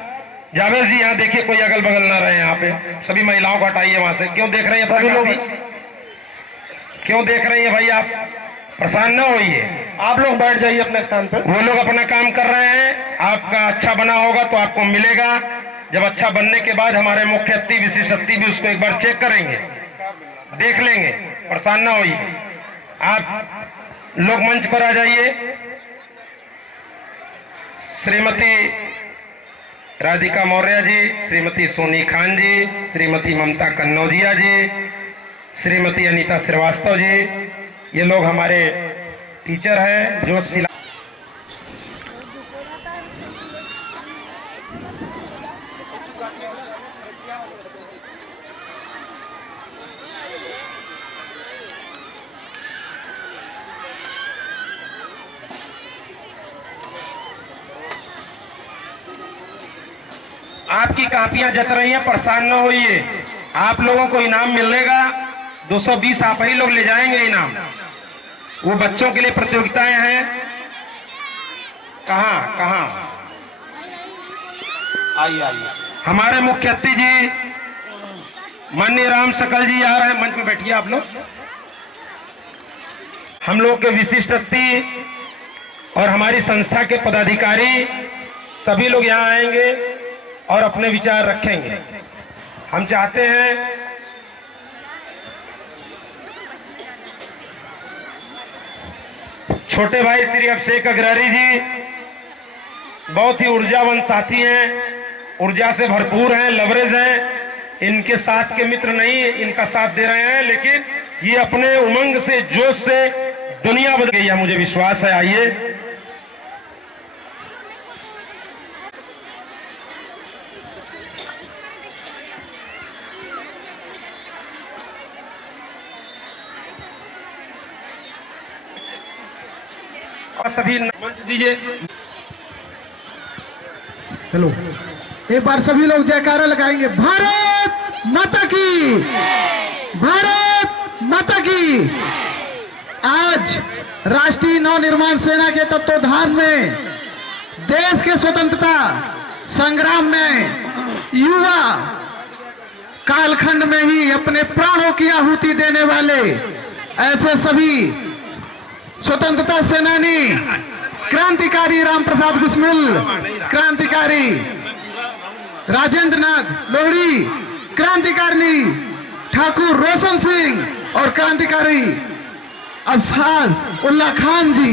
जावेद जी, यहाँ देखिए कोई अगल बगल न रहे। यहाँ पे सभी महिलाओं को हटाइए वहां से। क्यों देख रहे हैं सभी लोग, क्यों देख रही है भाई? आप परेशान न होइए, आप लोग बैठ जाइए अपने स्थान पर। वो लोग अपना काम कर रहे हैं। आपका अच्छा बना होगा तो आपको मिलेगा। जब अच्छा बनने के बाद हमारे मुख्य अतिथि, विशिष्ट अतिथि भी उसको एक बार चेक करेंगे, देख लेंगे। परेशान ना होइए, आप लोग मंच पर आ जाइए। श्रीमती राधिका मौर्य जी, श्रीमती सोनी खान जी, श्रीमती ममता कन्नौजिया जी, श्रीमती अनीता श्रीवास्तव जी, ये लोग हमारे टीचर हैं जो सिला। आपकी कापियां जच रही हैं, परेशान न होइए। आप लोगों को इनाम मिलेगा, 220 आप ही लोग ले जाएंगे इनाम। वो बच्चों के लिए प्रतियोगिताएं हैं। कहाँ कहाँ आइए आइए। हमारे मुख्य अतिथि जी माननीय राम सकल जी आ रहे हैं, मंच में बैठिए आप लोग। हम लोग के विशिष्ट अतिथि और हमारी संस्था के पदाधिकारी सभी लोग यहाँ आएंगे और अपने विचार रखेंगे। हम चाहते हैं छोटे भाई श्री अभिषेक अग्रवाल जी बहुत ही ऊर्जावान साथी हैं, ऊर्जा से भरपूर हैं, लवरेज हैं। इनके साथ के मित्र नहीं इनका साथ दे रहे हैं, लेकिन ये अपने उमंग से, जोश से दुनिया बदल गई है, मुझे विश्वास है। आइए और सभी मंच दीजिए। चलो एक बार सभी लोग जयकारा लगाएंगे। भारत माता की, भारत माता की। आज राष्ट्रीय नवनिर्माण सेना के तत्वाधान में देश के स्वतंत्रता संग्राम में युवा कालखंड में ही अपने प्राणों की आहुति देने वाले ऐसे सभी स्वतंत्रता सेनानी क्रांतिकारी राम प्रसाद बिस्मिल, क्रांतिकारी राजेंद्र नाथ लोहड़ी, क्रांतिकारी ठाकुर रोशन सिंह और क्रांतिकारी अल्फाज उल्ला खान जी,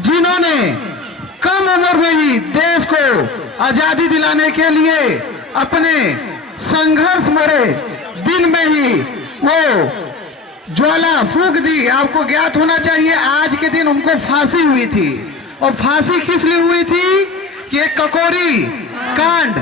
जिन्होंने कम उम्र में ही देश को आजादी दिलाने के लिए अपने संघर्ष भरे दिन में ही वो ज्वाला फूंक दी। आपको ज्ञात होना चाहिए आज के दिन उनको फांसी हुई थी, और फांसी किस लिए हुई थी कि एक ककोरी कांड,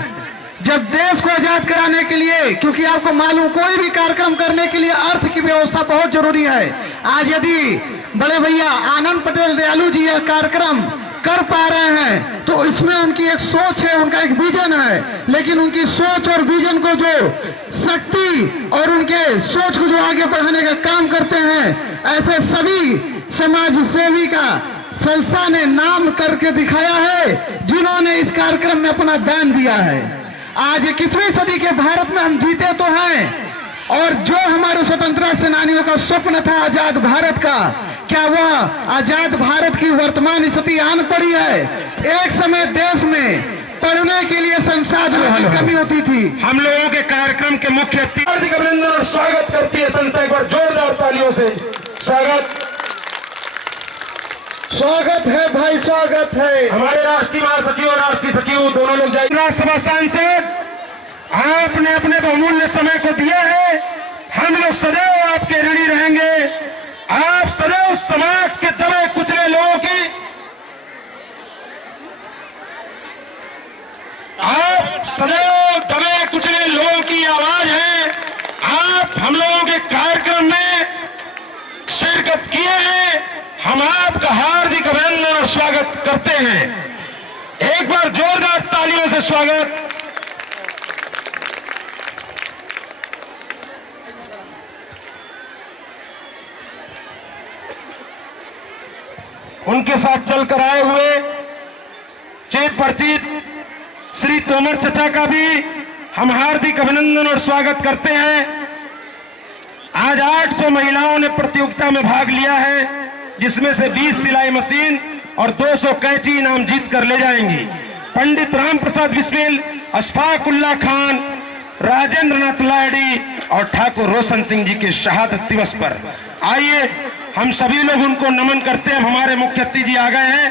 जब देश को आजाद कराने के लिए, क्योंकि आपको मालूम कोई भी कार्यक्रम करने के लिए अर्थ की व्यवस्था बहुत जरूरी है। आज यदि बड़े भैया आनंद पटेल दयालु जी यह कार्यक्रम कर पा रहे हैं तो इसमें उनकी एक सोच है, उनका एक विजन है, लेकिन उनकी सोच और विजन को जो शक्ति और उनके सोच को जो आगे बढ़ाने का काम करते हैं, ऐसे सभी समाज सेवी का संस्था ने नाम करके दिखाया है, जिन्होंने इस कार्यक्रम में अपना दान दिया है। आज 21वीं सदी के भारत में हम जीते तो हैं, और जो हमारे स्वतंत्रता सेनानियों का स्वप्न था आजाद भारत का, क्या वह आजाद भारत की वर्तमान स्थिति आन पड़ी है? एक समय देश में पढ़ने के लिए संसाधनों की कमी होती थी। हम लोगों के कार्यक्रम के मुख्य अतिथि हार्दिक अभिनंदन और स्वागत करती है संस्था, एक बार जोरदार तालियों से स्वागत। स्वागत है भाई, स्वागत है। हमारे राष्ट्रीय महासचिव और राष्ट्रीय सचिव दोनों लोग जाएंगे। राज्यसभा सांसद, आपने अपने बहुमूल्य समय को दिया है, हम लोग सदैव आपके ऋणी रहेंगे। आप सदैव समाज के दबे कुचले लोगों की, आप सदैव दबे कुचले लोगों की आवाज है। आप हम लोगों के कार्यक्रम में शिरकत किए हैं, हम आपका हार्दिक अभिनंदन और स्वागत करते हैं। एक बार जोरदार तालियों से स्वागत। उनके साथ चलकर आए हुए चिर परिचित श्री तोमर चचा का भी हम हार्दिक अभिनंदन और स्वागत करते हैं। आज 800 महिलाओं ने प्रतियोगिता में भाग लिया है, जिसमें से 20 सिलाई मशीन और 200 कैंची इनाम जीत कर ले जाएंगी। पंडित राम प्रसाद बिस्मिल, अशफाक उल्ला खान, राजेंद्र नाथ लाहिड़ी और ठाकुर रोशन सिंह जी के शहादत दिवस पर आइए हम सभी लोग उनको नमन करते हैं। हमारे मुख्य अतिथि जी आ गए हैं।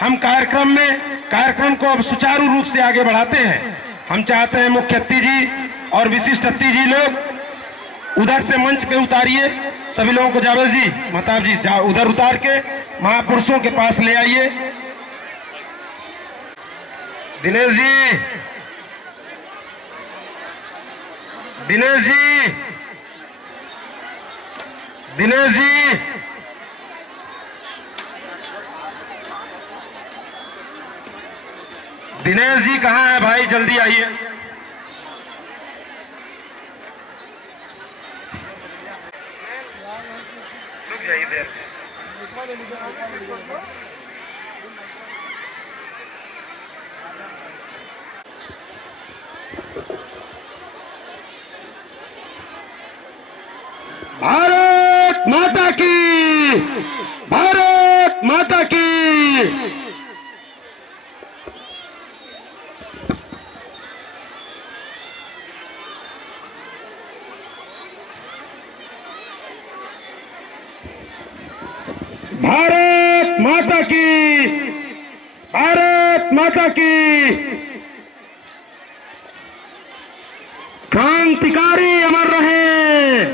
हम कार्यक्रम को अब सुचारू रूप से आगे बढ़ाते हैं। हम चाहते हैं मुख्य अतिथि जी और विशिष्ट अतिथि जी लोग उधर से मंच पे उतारिए। सभी लोगों को, जावेद जी, महताब जी, उधर उतार के महापुरुषों के पास ले आइए। दिनेश जी, दिनेश जी, दिनेश जी, दिनेश जी कहाँ है भाई? जल्दी आइए। रुक जाइए देर। भारत माता की, लीजिए। भारत माता की, भारत माता की। क्रांतिकारी अमर रहे,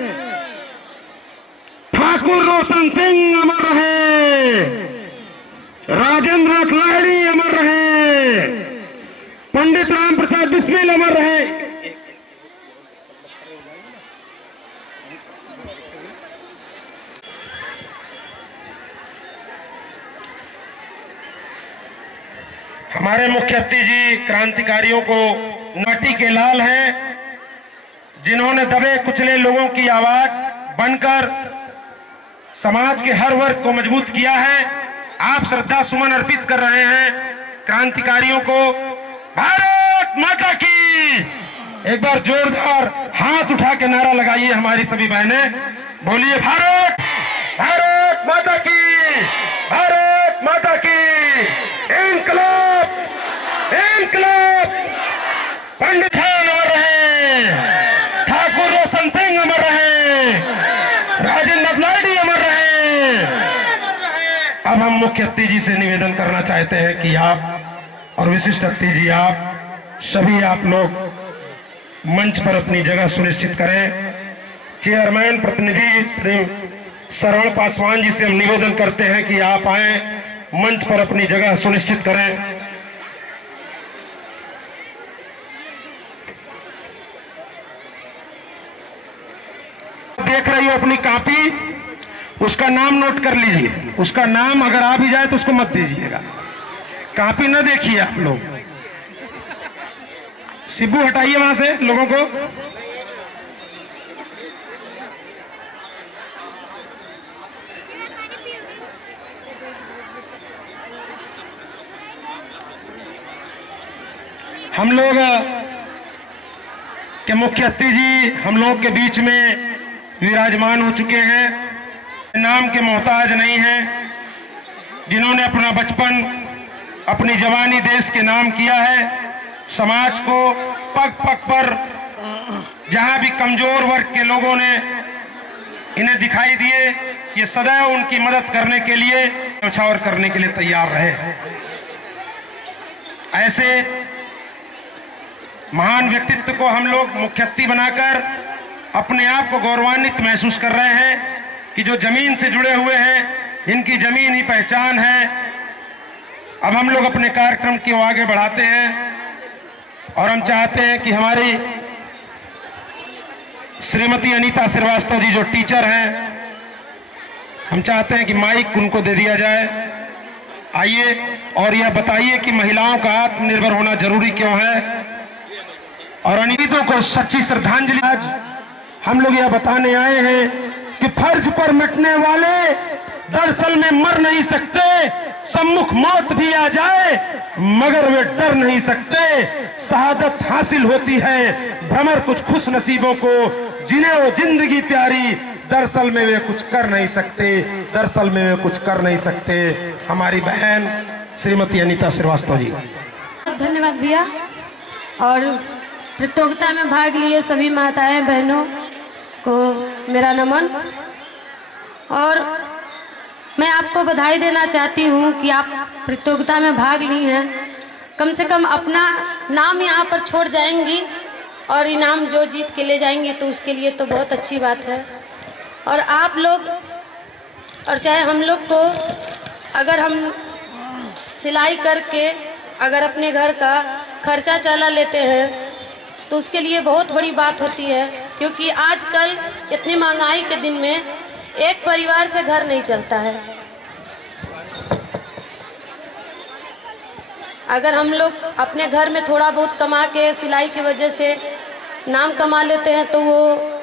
ठाकुर रोशन सिंह अमर रहे, राजेंद्र लाहिड़ी अमर रहे, पंडित राम प्रसाद बिस्मिल अमर रहे। हमारे मुख्य अतिथि जी क्रांतिकारियों को नाटी के लाल हैं, जिन्होंने दबे कुचले लोगों की आवाज बनकर समाज के हर वर्ग को मजबूत किया है। आप श्रद्धा सुमन अर्पित कर रहे हैं क्रांतिकारियों को। भारत माता की। एक बार जोरदार हाथ उठा के नारा लगाइए हमारी सभी बहनें, बोलिए भारत, भारत माता की, भारत माता की। इंकलाब, इंकलाब। पंडित अमर रहे, ठाकुर रोशन सिंह अमर रहे, राजेंद्र लाहिड़ी अमर रहे। अब हम मुख्य अतिथि जी से निवेदन करना चाहते हैं कि आप और विशिष्ट अतिथि जी आप सभी आप लोग मंच पर अपनी जगह सुनिश्चित करें। चेयरमैन प्रतिनिधि श्री श्रवण पासवान जी से हम निवेदन करते हैं कि आप आए, मंच पर अपनी जगह सुनिश्चित करें। देख रही हो अपनी कॉपी, उसका नाम नोट कर लीजिए। उसका नाम अगर आ भी जाए तो उसको मत दीजिएगा। कॉपी न देखिए आप लोग। शिबू हटाइए वहां से लोगों को। हम लोग के मुख्य अतिथि जी हम लोग के बीच में विराजमान हो चुके हैं। नाम के मोहताज नहीं हैं, जिन्होंने अपना बचपन, अपनी जवानी देश के नाम किया है। समाज को पग पग पर जहां भी कमजोर वर्ग के लोगों ने इन्हें दिखाई दिए, ये सदैव उनकी मदद करने के लिए, न्यौछावर करने के लिए तैयार रहे। ऐसे महान व्यक्तित्व को हम लोग मुख्य अतिथि बनाकर अपने आप को गौरवान्वित महसूस कर रहे हैं कि जो जमीन से जुड़े हुए हैं, इनकी जमीन ही पहचान है। अब हम लोग अपने कार्यक्रम को आगे बढ़ाते हैं और हम चाहते हैं कि हमारी श्रीमती अनीता श्रीवास्तव जी जो टीचर हैं, हम चाहते हैं कि माइक उनको दे दिया जाए। आइए और यह बताइए कि महिलाओं का आत्मनिर्भर होना जरूरी क्यों है और अनीतों को सच्ची श्रद्धांजलि। आज हम लोग यह बताने आए हैं कि फर्ज पर मिटने वाले दरअसल में मर नहीं सकते। सम्मुख मौत भी आ जाए मगर वे डर नहीं सकते। शहादत हासिल होती है भ्रमर कुछ खुश नसीबों को, जिन्हें वो जिंदगी प्यारी, दरअसल में वे कुछ कर नहीं सकते, दरअसल में वे कुछ कर नहीं सकते। हमारी बहन श्रीमती अनीता श्रीवास्तव जी। धन्यवाद भैया। और प्रतियोगिता में भाग लिए सभी माताएं बहनों को मेरा नमन। और मैं आपको बधाई देना चाहती हूँ कि आप प्रतियोगिता में भाग ली हैं। कम से कम अपना नाम यहाँ पर छोड़ जाएंगी और इनाम जो जीत के ले जाएंगी तो उसके लिए तो बहुत अच्छी बात है। और आप लोग और चाहे हम लोग को अगर हम सिलाई करके अगर अपने घर का खर्चा चला लेते हैं तो उसके लिए बहुत बड़ी बात होती है, क्योंकि आजकल इतनी महंगाई के दिन में एक परिवार से घर नहीं चलता है। अगर हम लोग अपने घर में थोड़ा बहुत कमा के सिलाई की वजह से नाम कमा लेते हैं तो वो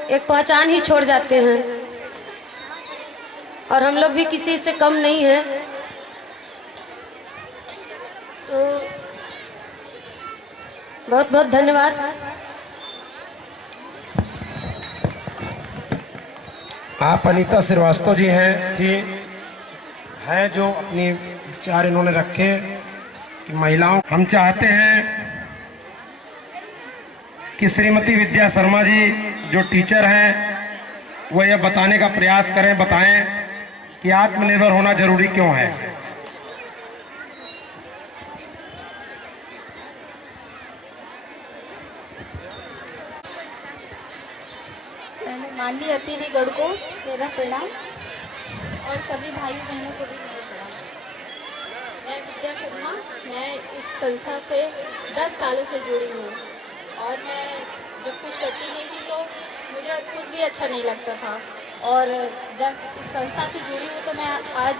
एक पहचान ही छोड़ जाते हैं। और हम लोग भी किसी से कम नहीं हैं। तो बहुत बहुत धन्यवाद। आप अनीता श्रीवास्तव जी हैं कि हैं जो अपने विचार इन्होंने रखे कि महिलाओं, हम चाहते हैं कि श्रीमती विद्या शर्मा जी जो टीचर हैं वो यह बताने का प्रयास करें, बताएं कि आत्मनिर्भर होना जरूरी क्यों है। माननीय अतिथिगण को मेरा प्रणाम और सभी भाई बहनों को भी मेरा प्रणाम। मैं विद्या शर्मा, मैं इस संस्था से 10 सालों से जुड़ी हूँ और मैं जब कुछ करती नहीं थी तो मुझे खुद भी अच्छा नहीं लगता था, और जब इस संस्था से जुड़ी हूँ तो मैं आज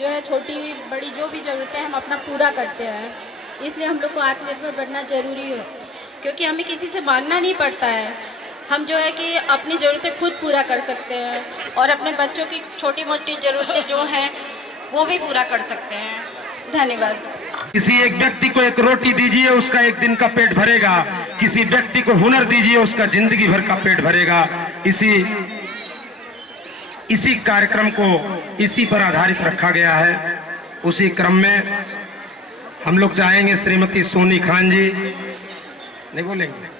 जो है छोटी बड़ी जो भी ज़रूरतें हम अपना पूरा करते हैं। इसलिए हम लोग को आत्मनिर्भर बनना ज़रूरी है, क्योंकि हमें किसी से मांगना नहीं पड़ता है। हम जो है कि अपनी ज़रूरतें खुद पूरा कर सकते हैं और अपने बच्चों की छोटी मोटी ज़रूरतें जो हैं वो भी पूरा कर सकते हैं। धन्यवाद। किसी एक व्यक्ति को एक रोटी दीजिए, उसका एक दिन का पेट भरेगा। किसी व्यक्ति को हुनर दीजिए, उसका जिंदगी भर का पेट भरेगा। इसी कार्यक्रम को इसी पर आधारित रखा गया है। उसी क्रम में हम लोग चाहेंगे श्रीमती सोनी खान जी, नहीं बोलेंगे,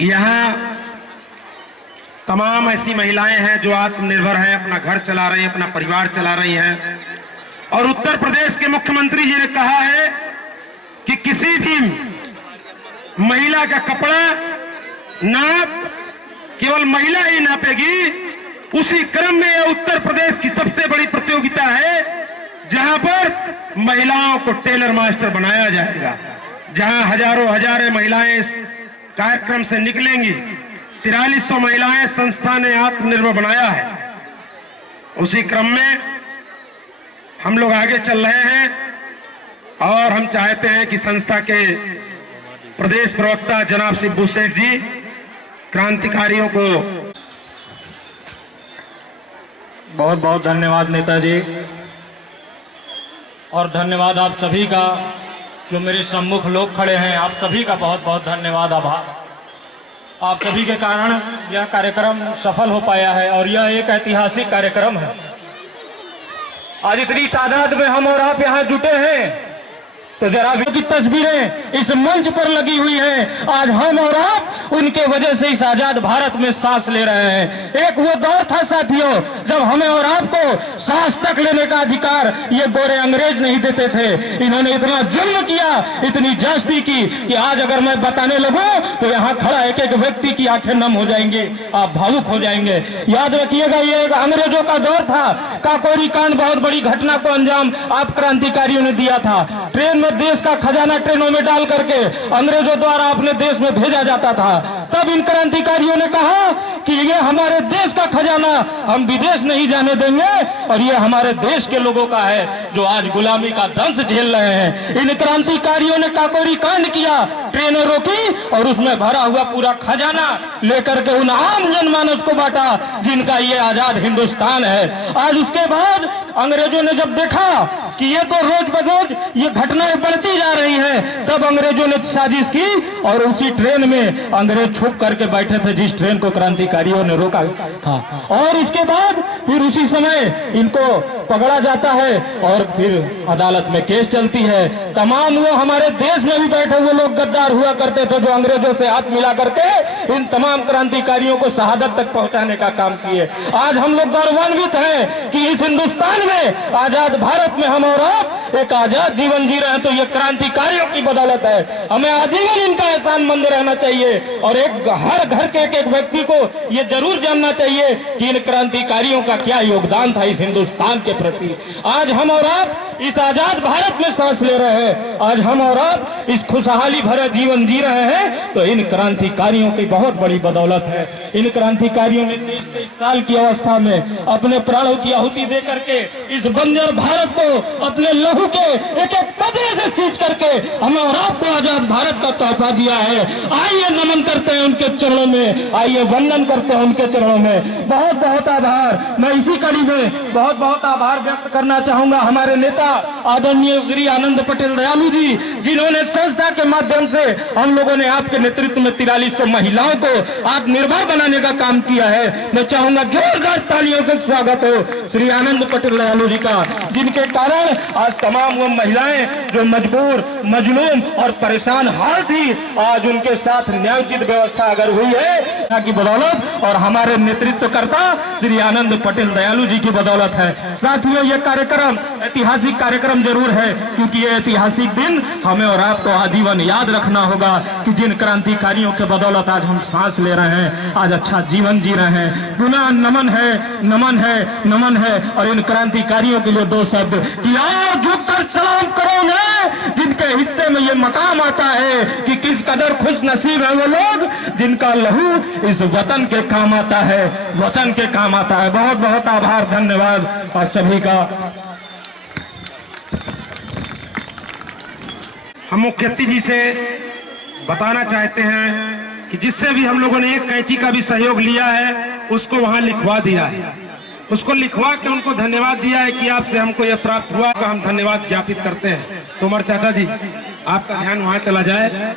यहाँ तमाम ऐसी महिलाएं हैं जो आत्मनिर्भर हैं, अपना घर चला रही हैं, अपना परिवार चला रही हैं। और उत्तर प्रदेश के मुख्यमंत्री जी ने कहा है कि किसी भी महिला का कपड़ा नाप केवल महिला ही नापेगी। उसी क्रम में यह उत्तर प्रदेश की सबसे बड़ी प्रतियोगिता है जहां पर महिलाओं को टेलर मास्टर बनाया जाएगा, जहां हजारों हजारें महिलाएं इस कार्यक्रम से निकलेंगी। 4300 महिलाएं संस्था ने आत्मनिर्भर बनाया है। उसी क्रम में हम लोग आगे चल रहे हैं और हम चाहते हैं कि संस्था के प्रदेश प्रवक्ता जनाब शिबू शेख जी क्रांतिकारियों को बहुत बहुत धन्यवाद नेताजी, और धन्यवाद आप सभी का जो मेरे सम्मुख लोग खड़े हैं, आप सभी का बहुत बहुत धन्यवाद, आभार। आप सभी के कारण यह कार्यक्रम सफल हो पाया है और यह एक ऐतिहासिक कार्यक्रम है। आज इतनी तादाद में हम और आप यहाँ जुटे हैं तो जरा की तस्वीरें इस मंच पर लगी हुई हैं। आज हम और आप उनके वजह से इस आजाद भारत में सांस ले रहे हैं। एक वो दौर था साथियों जब हमें और आपको सांस तक लेने का अधिकार ये गोरे अंग्रेज नहीं देते थे। इन्होंने इतना जुल्म किया, इतनी ज्यादती की कि आज अगर मैं बताने लगूं तो यहाँ खड़ा एक एक व्यक्ति की आंखें नम हो जाएंगे, आप भावुक हो जाएंगे। याद रखिएगा, ये एक अंग्रेजों का दौर था। काकोरी कांड बहुत बड़ी घटना को अंजाम आप क्रांतिकारियों ने दिया था। ट्रेन में देश का खजाना ट्रेनों में डाल करके अंग्रेजों द्वारा अपने देश में भेजा जाता था। तब इन क्रांतिकारियों ने कहा कि ये हमारे देश का खजाना हम विदेश नहीं जाने देंगे और ये हमारे देश के लोगों का है जो आज गुलामी का दंश झेल रहे हैं। इन क्रांतिकारियों ने काकोरी कांड किया, ट्रेनें रोकी और उसमें भरा हुआ पूरा खजाना लेकर के उन आम जनमानस को बांटा जिनका ये आजाद हिंदुस्तान है। आज उसके बाद अंग्रेजों ने जब देखा कि ये तो रोज बरोज ये घटनाएं बढ़ती जा रही हैं, तब अंग्रेजों ने साजिश की और उसी ट्रेन में अंग्रेज छुप करके बैठे थे जिस ट्रेन को क्रांतिकारियों ने रोका था। और इसके बाद फिर उसी समय इनको पकड़ा जाता है और फिर अदालत में केस चलती है। तमाम वो हमारे देश में भी बैठे हुए लोग गद्दार हुआ करते थे जो अंग्रेजों से हाथ मिला करके इन तमाम क्रांतिकारियों को शहादत तक पहुंचाने का काम किए। आज हम लोग गौरवान्वित हैं कि इस हिंदुस्तान में आजाद भारत में हम और आप एक आजाद जीवन जी रहे हैं तो ये क्रांतिकारियों की बदौलत है। हमें आजीवन इनका एहसानमंद रहना चाहिए और एक हर घर के एक एक व्यक्ति को ये जरूर जानना चाहिए कि इन क्रांतिकारियों का क्या योगदान था इस हिंदुस्तान के प्रति। आज हम और आप इस आजाद भारत में सांस ले रहे हैं, आज हम और आप इस खुशहाली भरा जीवन जी रहे हैं तो इन क्रांतिकारियों की बहुत बड़ी बदौलत है। इन क्रांतिकारियों ने 23 साल की अवस्था में अपने प्राणों की आहुति दे करके इस बंजर भारत को अपने लहू के एक एक कदरे से सींच करके हमें और आपको आजाद भारत का तोहफा दिया है। आइए नमन करते हैं उनके चरणों में, आइए वंदन करते हैं उनके चरणों में। बहुत बहुत आभार। मैं इसी कड़ी में बहुत बहुत आभार व्यक्त करना चाहूंगा हमारे नेता आदरणीय श्री आनंद पटेल दयालु जी, जिन्होंने संस्था के माध्यम से हम लोगों ने आपके नेतृत्व में 4300 महिलाओं को आत्मनिर्भर बनाने का काम किया है। मैं चाहूंगा जोरदार तालियों से स्वागत हो श्री आनंद पटेल दयालु जी का, जिनके कारण आज तमाम वो महिलाएं जो मजबूर, मजलूम और परेशान हाल थी, आज उनके साथ न्यायोचित व्यवस्था अगर हुई है की बदौलत और हमारे नेतृत्वकर्ता श्री आनंद पटेल दयालु जी की बदौलत है। साथियों, ये कार्यक्रम ऐतिहासिक कार्यक्रम जरूर है, क्योंकि ये ऐतिहासिक दिन हमें और आपको आजीवन याद रखना होगा कि जिन क्रांतिकारियों के बदौलत आज हम सांस ले रहे हैं, आज अच्छा जीवन जी रहे हैं। पुनः नमन है, नमन है, नमन है। और इन क्रांतिकारियों के लिए दो शब्द कि आओ झुककर सलाम करो उन्हें, जिनके हिस्से में ये मकाम आता है कि किस कदर खुश नसीब है वो लोग जिनका लहू इस वतन के काम आता है, वतन के काम आता है। बहुत बहुत आभार, धन्यवाद और सभी का। हम मुख्यति जी से बताना चाहते हैं कि जिससे भी हम लोगों ने एक कैंची का भी सहयोग लिया है उसको वहां लिखवा दिया है, उसको लिखवा के उनको धन्यवाद दिया है कि आपसे हमको यह प्राप्त हुआ, का हम धन्यवाद ज्ञापित करते हैं। तो उमर चाचा जी, आपका ध्यान वहां चला जाए।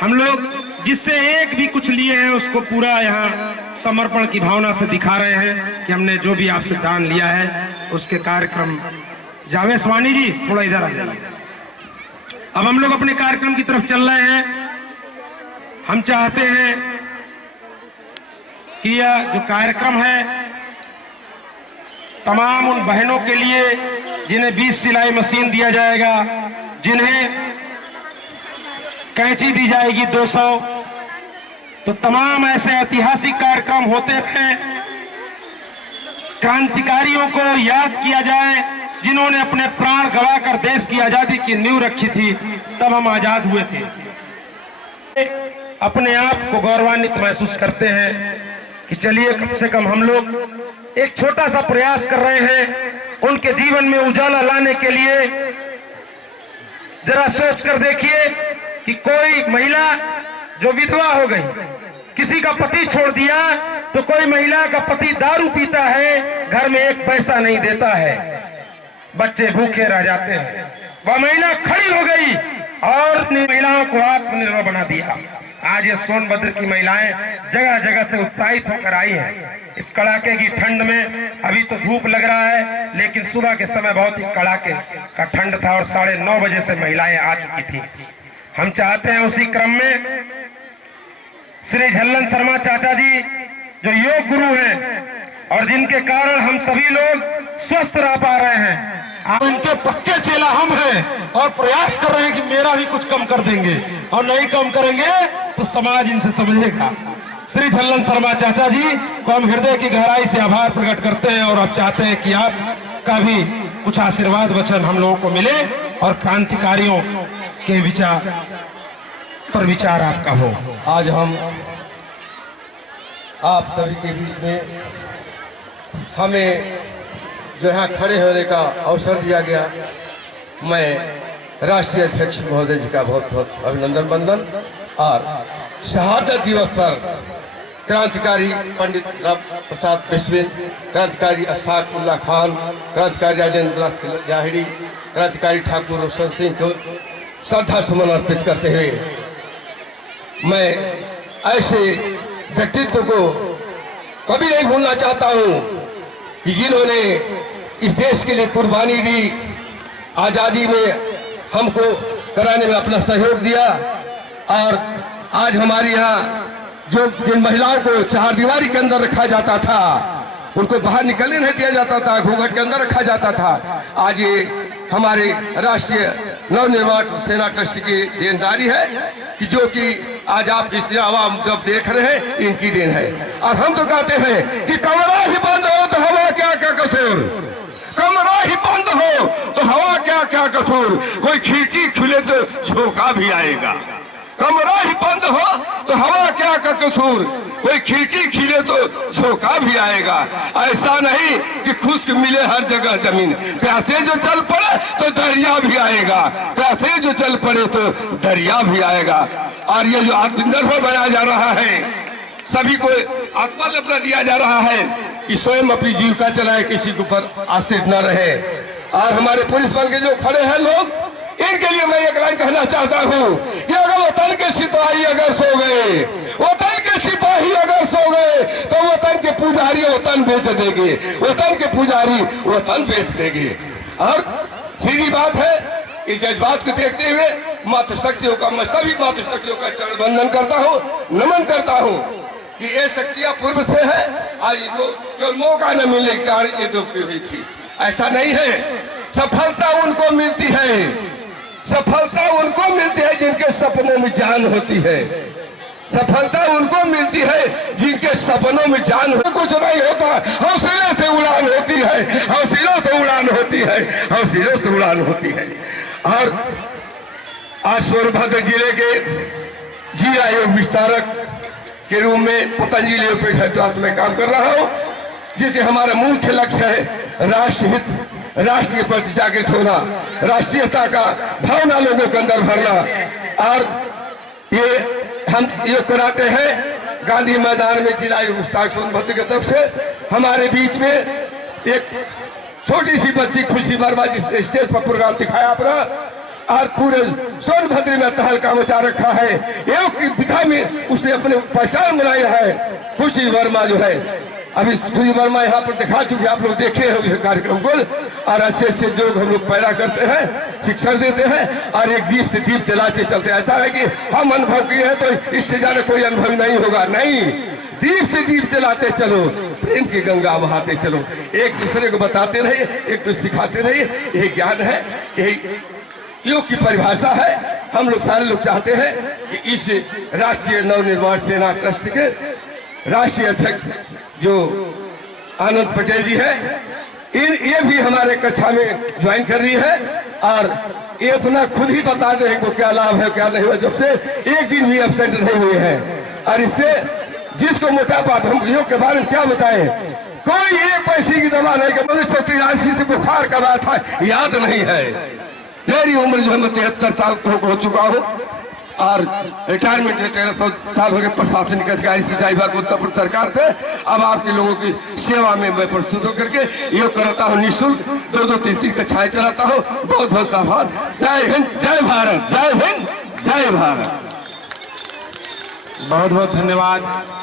हम लोग जिससे एक भी कुछ लिए हैं उसको पूरा यहाँ समर्पण की भावना से दिखा रहे हैं कि हमने जो भी आपसे दान लिया है उसके कार्यक्रम। जावेद वानी जी, थोड़ा इधर आ जाइए। अब हम लोग अपने कार्यक्रम की तरफ चल रहे हैं। हम चाहते हैं कि यह जो कार्यक्रम है तमाम उन बहनों के लिए जिन्हें 20 सिलाई मशीन दिया जाएगा, जिन्हें कैंची दी जाएगी 200, तो तमाम ऐसे ऐतिहासिक कार्यक्रम होते हैं। क्रांतिकारियों को याद किया जाए जिन्होंने अपने प्राण गंवाकर देश की आजादी की नींव रखी थी, तब हम आजाद हुए थे। अपने आप को गौरवान्वित महसूस करते हैं कि चलिए कम से कम हम लोग एक छोटा सा प्रयास कर रहे हैं उनके जीवन में उजाला लाने के लिए। जरा सोच कर देखिए कि कोई महिला जो विधवा हो गई, किसी का पति छोड़ दिया, तो कोई महिला का पति दारू पीता है, घर में एक पैसा नहीं देता है, बच्चे भूखे रह जाते हैं। वह महिला खड़ी हो गई और अपनी महिलाओं को आत्मनिर्भर बना दिया। आज ये सोनभद्र की महिलाएं जगह जगह से उत्साहित होकर आई हैं। इस कड़ाके की ठंड में, अभी तो धूप लग रहा है, लेकिन सुबह के समय बहुत ही कड़ाके का ठंड था और 9:30 बजे से महिलाएं आ चुकी थी। हम चाहते हैं उसी क्रम में श्री झल्लन शर्मा चाचा जी जो योग गुरु हैं और जिनके कारण हम सभी लोग स्वस्थ रह पा रहे हैं, आप इनके पक्के चेला हम हैं और प्रयास कर रहे हैं कि मेरा भी कुछ कम कर देंगे, और नहीं कम करेंगे तो समाज इनसे समझेगा। श्री झल्लन शर्मा चाचा जी को हम हृदय की गहराई से आभार प्रकट करते हैं और अब चाहते हैं कि आपका भी कुछ आशीर्वाद वचन हम लोगों को मिले और क्रांतिकारियों के विचार पर विचार आपका हो। आज हम आप सभी के बीच में हमें जो यहाँ खड़े होने का अवसर दिया गया, मैं राष्ट्रीय अध्यक्ष महोदय जी का बहुत बहुत अभिनंदन वंदन। और शहादत दिवस पर क्रांतिकारी पंडित राम प्रसाद बिस्मिल, क्रांतिकारी अशफाक उल्लाह खान, क्रांतिकारी राजेंद्र लाहिड़ी, क्रांतिकारी ठाकुर रोशन सिंह को श्रद्धा सुमन अर्पित करते हुए मैं ऐसे व्यक्तित्व को कभी नहीं भूलना चाहता हूँ कि जिन्होंने इस देश के लिए कुर्बानी दी, आज़ादी में हमको कराने में अपना सहयोग दिया। और आज हमारे यहाँ जो जिन महिलाओं को चार दीवारी के अंदर रखा जाता था, उनको बाहर निकलने नहीं दिया जाता था, घूंघट के अंदर रखा जाता था, आज ये हमारे राष्ट्रीय नवनिर्माण सेना ट्रस्ट की देनदारी है कि जो कि आज आप जितने आवाम जब देख रहे हैं इनकी देन है। और हम तो कहते हैं कि कमरा ही बंद हो तो हवा क्या क्या कसूर, कमरा ही बंद हो तो हवा क्या क्या कसूर, कोई खिड़की खुले तो झोंका भी आएगा। कमरा ही बंद हो तो हवा क्या का कसूर, कोई खिड़की खिले तो झोंका भी आएगा। ऐसा नहीं कि खुश्क मिले हर जगह जमीन, प्यासे जो चल पड़े तो दरिया भी आएगा, प्यासे जो चल पड़े तो दरिया भी आएगा। और ये जो आत्मनिर्भर बनाया जा रहा है, सभी को आत्मनिर्भर दिया जा रहा है कि स्वयं अपनी जीविका चलाए, किसी के ऊपर आश्रित न रहे। और हमारे पुलिस बल के जो खड़े हैं लोग, इनके लिए मैं एक लाइन कहना चाहता हूँ कि अगर वतन के सिपाही अगर सो गए, वतन के सिपाही अगर सो गए, तो वतन के पुजारी वतन बेच देंगे, वतन के पुजारी वतन बेच देंगे। और सीधी बात है, इस जज्बात को देखते हुए मातृशक्तियों का, मैं सभी मातृशक्तियों का चरण वंदन करता हूँ, नमन करता हूँ कि ये शक्तियाँ पूर्व से है, आज जो मौका न मिलने के कारण ये तो हुई थी। ऐसा नहीं है, सफलता उनको मिलती है, सफलता उनको मिलती है जिनके सपनों में जान होती है, सफलता उनको मिलती है जिनके सपनों में जान हो। कुछ नहीं होता, हौसले से उड़ान होती है, हौसलों से उड़ान होती है, हौसलों से उड़ान होती है। और आज सोनभद्र जिले के जिला योग विस्तारक के रूप में पतंजलि योग में काम कर रहा हूँ, जिसे हमारा मुख्य लक्ष्य है राष्ट्रहित, राष्ट्र के प्रति जागृत होना, राष्ट्रीयता का भावना लोगों के अंदर भरना। और ये हम योग कराते हैं गांधी मैदान में जिला योग विस्तारक सोनभद्र की तरफ से। हमारे बीच में एक छोटी सी बच्ची खुशी वर्मा जिसने स्टेज पर प्रोग्राम दिखाया अपना, और पूरे सोनभद्र में तहलका मचा रखा है। योग की विधा में उसने अपने पहचान बनाया है। खुशी वर्मा जो है, अभी खुशी वर्मा यहाँ पर दिखा चुके, आप लोग देखे हैं कार्यक्रम को। और अच्छे अच्छे लोग हम लोग पैदा करते हैं, शिक्षण देते हैं, और एक दीप से दीप जलाते चलते। ऐसा है कि हम अनुभव किए हैं तो इससे ज्यादा कोई अनुभव नहीं होगा। नहीं, दीप से दीप जलाते चलो, प्रेम की गंगा बहाते चलो, एक दूसरे को बताते रहिए, एक दूसरे सिखाते रहिए। यही ज्ञान है, यही योग की परिभाषा है। हम लोग सारे लोग चाहते हैं कि इस राष्ट्रीय नवनिर्माण सेना ट्रस्ट के राष्ट्रीय अध्यक्ष जो आनंद पटेल जी है, ये भी हमारे कक्षा में ज्वाइन कर रही है, और ये अपना खुद ही बता रहे हैं को क्या लाभ है क्या नहीं हुआ, जब से एक दिन भी एब्सेंट नहीं हुए हैं। और इससे जिसको मोटापा, हम योग के बारे में क्या बताएं, कोई एक पैसे की दवा नहीं कि 1983 से बुखार का बात था, याद नहीं है। मेरी उम्र जो है, मैं 73 साल हो चुका हूँ, और रिटायरमेंट 1300 साल हो गए प्रशासनिक अधिकारी सिंचाई विभाग उत्तर प्रदेश सरकार से। अब आपके लोगों की सेवा में मैं प्रस्तुत होकर के योग कराता हूँ निःशुल्क, 2-2, 3-3 कक्षाएं चलाता हूँ। बहुत बहुत आभार। जय हिंद, जय भारत, जय हिंद, जय भारत। बहुत बहुत धन्यवाद।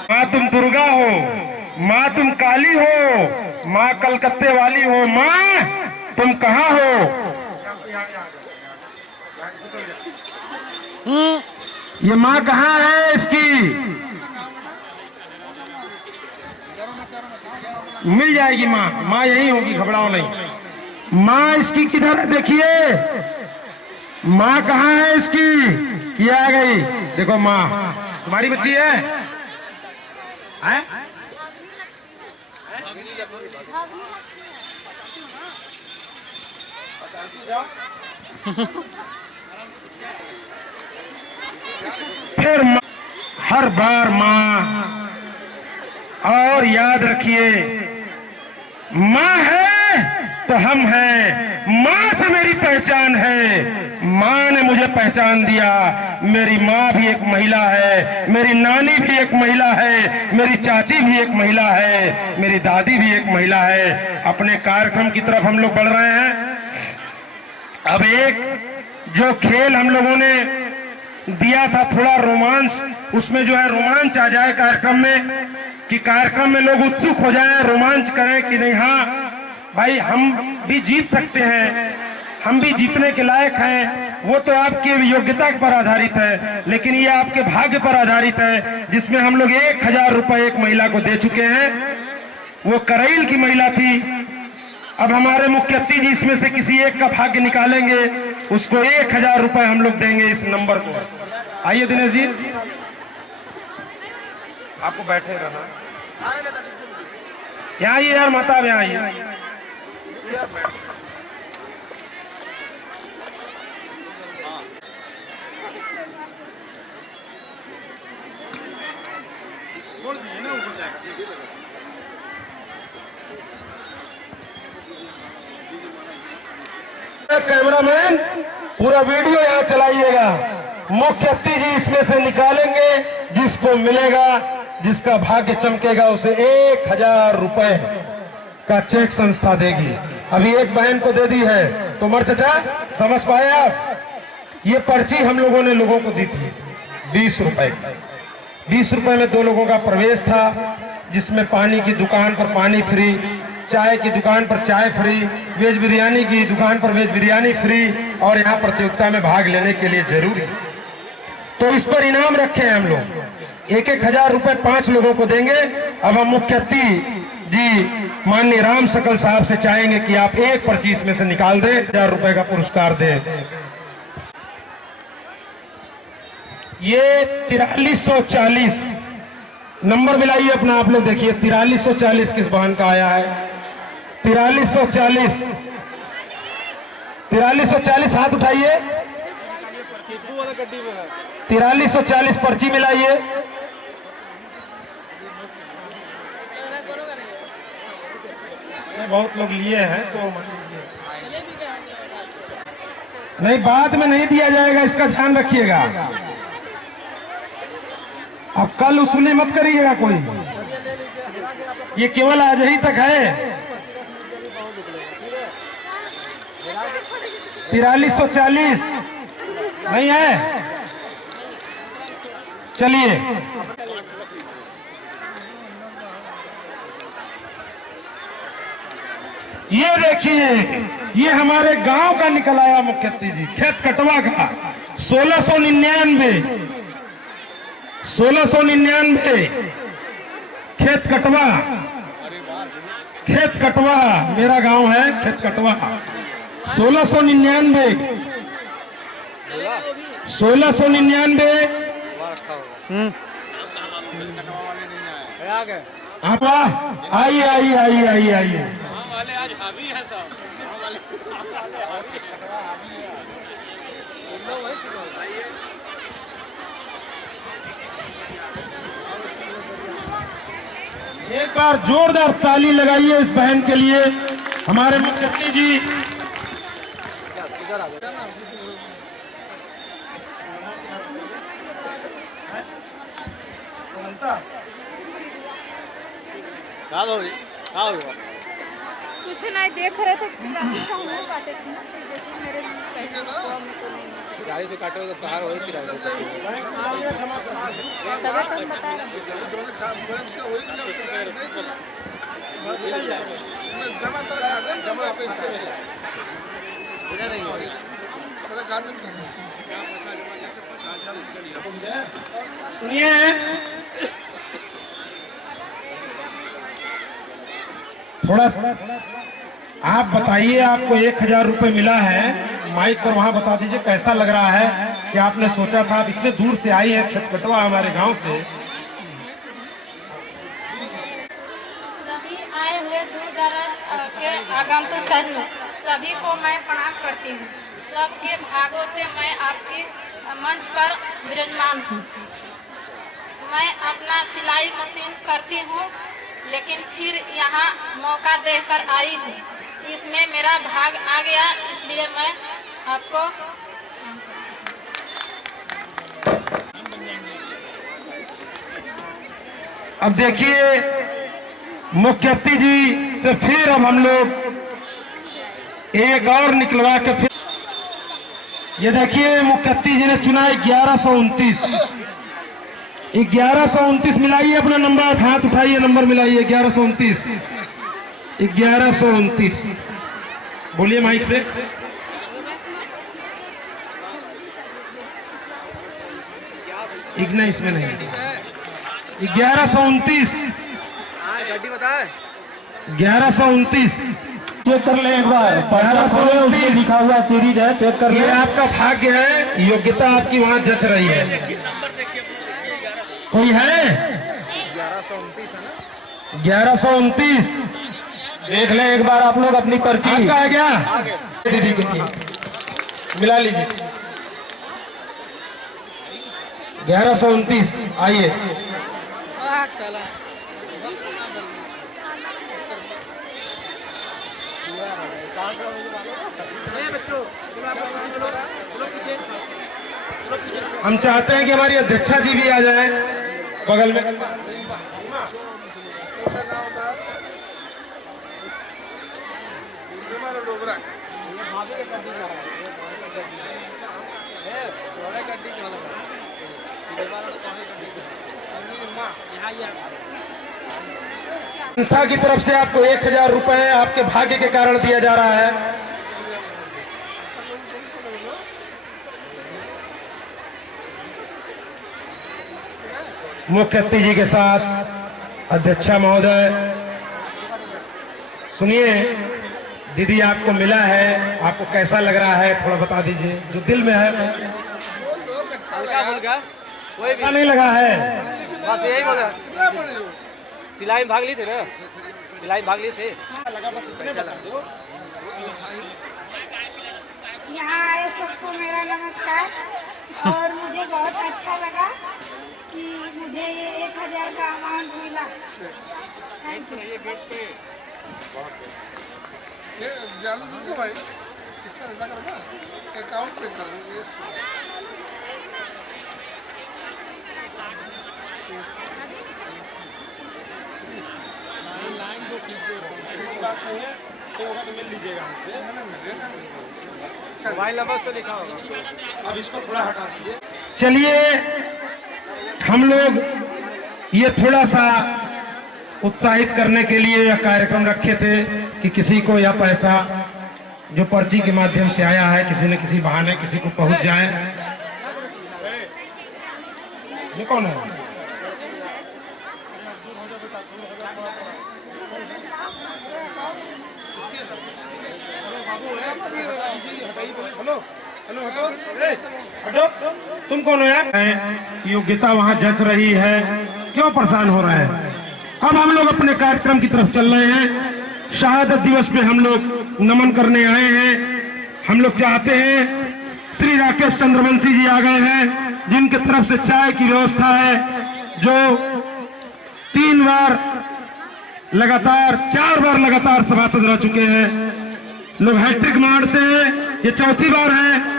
माँ तुम दुर्गा हो, माँ तुम काली हो, माँ कलकत्ते वाली हो, माँ तुम कहाँ हो? ये माँ कहाँ है इसकी? मिल जाएगी माँ, माँ यही होगी, घबराओ नहीं। माँ इसकी किधर है देखिए, माँ कहाँ है इसकी? ये आ गई, देखो माँ तुम्हारी बच्ची है, हैं? फिर हर बार माँ, और याद रखिए माँ है तो हम हैं, माँ से मेरी पहचान है, माँ ने मुझे पहचान दिया। मेरी माँ भी एक महिला है, मेरी नानी भी एक महिला है, मेरी चाची भी एक महिला है, मेरी दादी भी एक महिला है। अपने कार्यक्रम की तरफ हम लोग बढ़ रहे हैं। अब एक जो खेल हम लोगों ने दिया था, थोड़ा रोमांच, उसमें जो है रोमांच आ जाए कार्यक्रम में, कि कार्यक्रम में लोग उत्सुक हो जाएं, रोमांच करें कि नहीं हाँ भाई हम भी जीत सकते हैं, हम भी जीतने के लायक हैं। वो तो आपकी योग्यता पर आधारित है, लेकिन ये आपके भाग्य पर आधारित है, जिसमें हम लोग 1000 रुपए एक महिला को दे चुके हैं। वो करैल की महिला थी। अब हमारे मुख्यमंत्री जी इसमें से किसी एक का भाग्य निकालेंगे, उसको 1000 रुपए हम लोग देंगे इस नंबर को। आइए दिनेश जी, आपको बैठे रहना, यहाँ आइए यार माता, अब यहाँ आइए। छोड़ दीजिए ना, ऊपर जाएगा। कैमरामैन पूरा वीडियो यहाँ चलाइएगा। मुख्य अतिथि जी इसमें से निकालेंगे, जिसको मिलेगा जिसका भाग्य चमकेगा उसे 1000 रुपए का चेक संस्था देगी। अभी एक बहन को दे दी है। तो उमर चाचा समझ पाए आप? ये पर्ची हम लोगों ने लोगों को दी थी 20 रुपए। 20 रुपए में 2 लोगों का प्रवेश था, जिसमें पानी की दुकान पर पानी फ्री, चाय की दुकान पर चाय फ्री, वेज बिरयानी की दुकान पर वेज बिरयानी फ्री, और यहाँ प्रतियोगिता में भाग लेने के लिए जरूरी। तो इस पर इनाम रखे हैं हम लोग, 1000 रुपए 5 लोगों को देंगे। अब हम मुख्य अतिथि जी माननीय राम सकल साहब से चाहेंगे कि आप एक पर्ची इसमें से निकाल दें, 1000 रुपए का पुरस्कार दें। ये 4340 नंबर मिलाइए अपना, आप लोग देखिए 4340 किस बहन का आया है? 4340 4340 हाथ उठाइए। 4340 पर्ची मिलाइए। बहुत लोग लिए हैं तो नहीं, बाद में नहीं दिया जाएगा, इसका ध्यान रखिएगा। अब कल उसूली मत करिएगा कोई, ये केवल आज ही तक है। 4340 नहीं है? चलिए ये देखिए, ये हमारे गांव का निकल आया मुख्य अतिथि जी, खेत कटवा का 1699 खेत कटवा। खेत कटवा मेरा गांव है, खेत कटवा 1699 आप आइए आइए आइए आइए आइए। आज हावी है साहब। एक बार जोरदार ताली लगाइए इस बहन के लिए, हमारे मुख्य अतिथि जी। कुछ नहीं देख रहे थे, गाड़ी से काटे तो कहाँ हो सुनिए, थोड़ा आप बताइए, आपको 1000 रुपए मिला है, माइक पर वहां बता दीजिए कैसा लग रहा है कि आपने सोचा था? आप इतने दूर से आई है, खेत कटवा हमारे गांव से। सभी आए हुए दूर दराज के आगंतुक सभी को मैं प्रणाम करती हूँ। सबके भागों से मैं आपकी मंच पर विराजमान हूँ। मैं अपना सिलाई मशीन करती हूँ, लेकिन फिर यहाँ मौका देकर आई हूँ। इसमें मेरा भाग आ गया, इसलिए मैं आपको अब देखिए मुख्य अतिथि जी से फिर अब हम लोग एक और निकलवा के फिर ये देखिए मुख्य अतिथि जी ने चुना 1129। 1129 मिलाइए अपना नंबर, हाथ उठाइए, नंबर मिलाइए 1129। 1129 बोलिए माइक से। इग्नाइस में नहीं, 1129 1129 चेक कर ले एक बार। 1129 लिखा हुआ सीरीज है, चेक कर ले। आपका भाग्य है, योग्यता आपकी वहां जच रही है। कोई है? 1129 देख ले एक बार आप लोग अपनी पर्ची। आपका है क्या? दीदी को मिला लीजिए। 1129 आइए। हम चाहते हैं कि हमारी अध्यक्षा जी भी आ जाए। बगल में संस्था की तरफ से आपको 1000 रुपए आपके भाग्य के कारण दिया जा रहा है। मुख्य अतिथि जी के साथ अध्यक्षा महोदय, सुनिए दीदी आपको मिला है, आपको कैसा लग रहा है थोड़ा बता दीजिए, जो दिल में है। अच्छा नहीं लगा है? बस यही बोला, सिलाई में भाग ली थे ना, सिलाई में भाग लिए थे। लगा बस इतने बता दो। यहाँ आए सबको मेरा नमस्कार, और मुझे बहुत अच्छा लगा कि मुझे ये 1000 का अमाउंट मिला। Thank you. ये जानो दो भाई, इसमें ऐसा करो ना, अकाउंट पे कर दो। लाइन दो प्लीज, बात नहीं है तो होगा तो मिल लीजिएगा हमसे। मोबाइल नंबर तो लिखा होगा। अब इसको थोड़ा हटा दीजिए। चलिए हम लोग ये थोड़ा सा उत्साहित करने के लिए यह कार्यक्रम रखे थे कि किसी को यह पैसा जो पर्ची के माध्यम से आया है किसी न किसी बहाने किसी को पहुंच जाए। ये कौन है? हेलो हटो, तुम कौन हो यार? योग्यता वहाँ जच रही है, क्यों परेशान हो रहे हैं? अब हम लोग अपने कार्यक्रम की तरफ चल रहे हैं। शहादत दिवस पे हम लोग नमन करने आए हैं। हम लोग चाहते हैं, श्री राकेश चंद्रवंशी जी आ गए हैं जिनके तरफ से चाय की व्यवस्था है, जो 3 बार लगातार 4 बार लगातार सभासद रह चुके हैं। लोग हैट्रिक मारते हैं, ये 4थी बार है।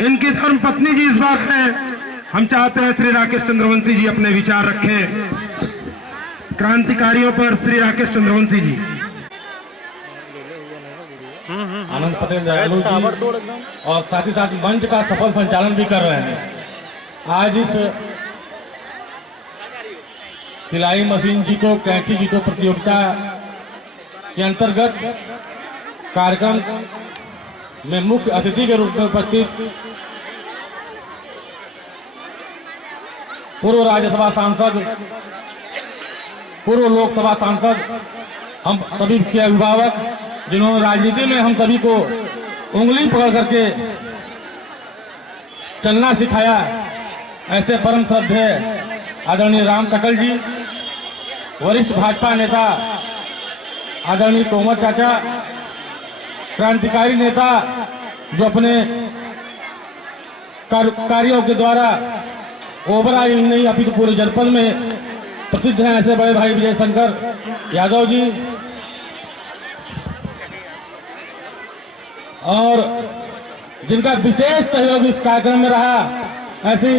इनकी धर्म पत्नी जी इस बार है। हम चाहते हैं श्री राकेश चंद्रवंशी जी अपने विचार रखें क्रांतिकारियों पर। श्री राकेश चंद्रवंशी जी। आनंद पटेल दयालु जी और साथ ही साथ मंच का सफल संचालन भी कर रहे हैं। आज इस सिलाई मशीन जी को, कैंची जी को प्रतियोगिता के अंतर्गत कार्यक्रम में मुख्य अतिथि के रूप में उपस्थित पूर्व राज्यसभा सांसद, पूर्व लोकसभा सांसद, हम सभी के अभिभावक जिन्होंने राजनीति में हम सभी को उंगली पकड़ करके चलना सिखाया, ऐसे परम श्रद्धेय आदरणीय राम टकल जी, वरिष्ठ भाजपा नेता आदरणीय तोमर चाचा, क्रांतिकारी नेता जो अपने कार्यों के द्वारा ओबरा ही नहीं अभी तो पूरे जनपद में प्रसिद्ध हैं, ऐसे बड़े भाई विजय शंकर यादव जी, और जिनका विशेष सहयोग इस कार्यक्रम में रहा, ऐसी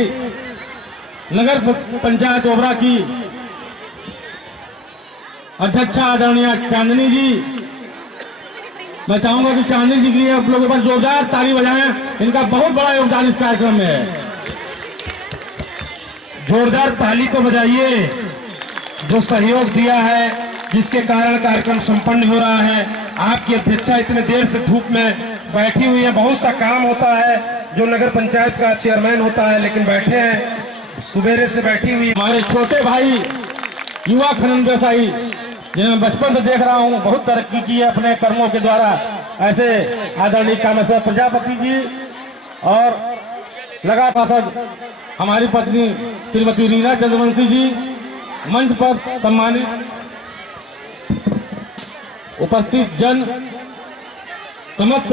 नगर पंचायत ओबरा की अध्यक्षा आदरणीय चांदनी जी। मैं चाहूंगा कि चांदनी जी के लिए आप लोगों पर जोरदार ताली बजाएं, इनका बहुत बड़ा योगदान इस कार्यक्रम में है। जोरदार ताली को बजाइए, जो सहयोग दिया है, जिसके कारण कार्यक्रम संपन्न हो रहा है। आपकी अध्यक्षा इतने देर से धूप में बैठी हुई है, बहुत सा काम होता है जो नगर पंचायत का चेयरमैन होता है, लेकिन बैठे हैं, सुबेरे से बैठी हुई। हमारे छोटे भाई युवा खनन व्यवसायी जिन्हें बचपन से देख रहा हूँ, बहुत तरक्की की है अपने कर्मों के द्वारा, ऐसे आदरणीय कामेश्वर प्रजापति जी, और लगातार हमारी पत्नी श्रीमती रीना चंद्रवंशी जी, मंच पर सम्मानित उपस्थित जन, समस्त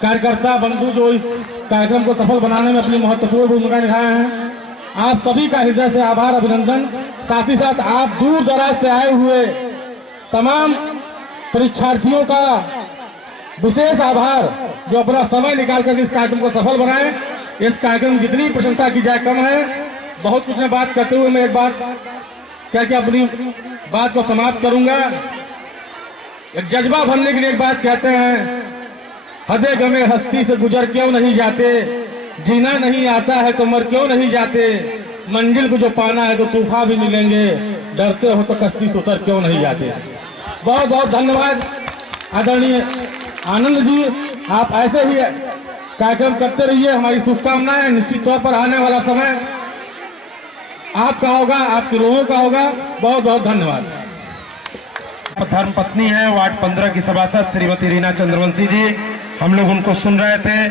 कार्यकर्ता बंधु जो इस कार्यक्रम को सफल बनाने में अपनी महत्वपूर्ण भूमिका निभाए हैं, आप सभी का हृदय से आभार, अभिनंदन। साथ ही साथ आप दूर दराज से आए हुए तमाम परीक्षार्थियों का विशेष आभार, जो अपना समय निकाल कर इस कार्यक्रम को सफल बनाए। इस कार्यक्रम की जितनी प्रशंसा की जाए कम है। बहुत कुछ मैं बात करते हुए मैं एक बात कह के अपनी बात को समाप्त करूंगा। एक जज्बा भरने के लिए एक बात कहते हैं, हदे गमे हस्ती से गुजर क्यों नहीं जाते, जीना नहीं आता है तो मर क्यों नहीं जाते, मंजिल को जो पाना है तो तूफान भी मिलेंगे, डरते हो तो कश्ती से उतर क्यों नहीं जाते। बहुत बहुत धन्यवाद आदरणीय आनंद जी, आप ऐसे ही कार्यक्रम करते रहिए, हमारी शुभकामनाएं। निश्चित तौर पर आने वाला समय आपका होगा, आपके लोगों का होगा। बहुत बहुत धन्यवाद। धर्म पत्नी है वार्ड 15 की सभासद श्रीमती रीना चंद्रवंशी जी, हम लोग उनको सुन रहे थे।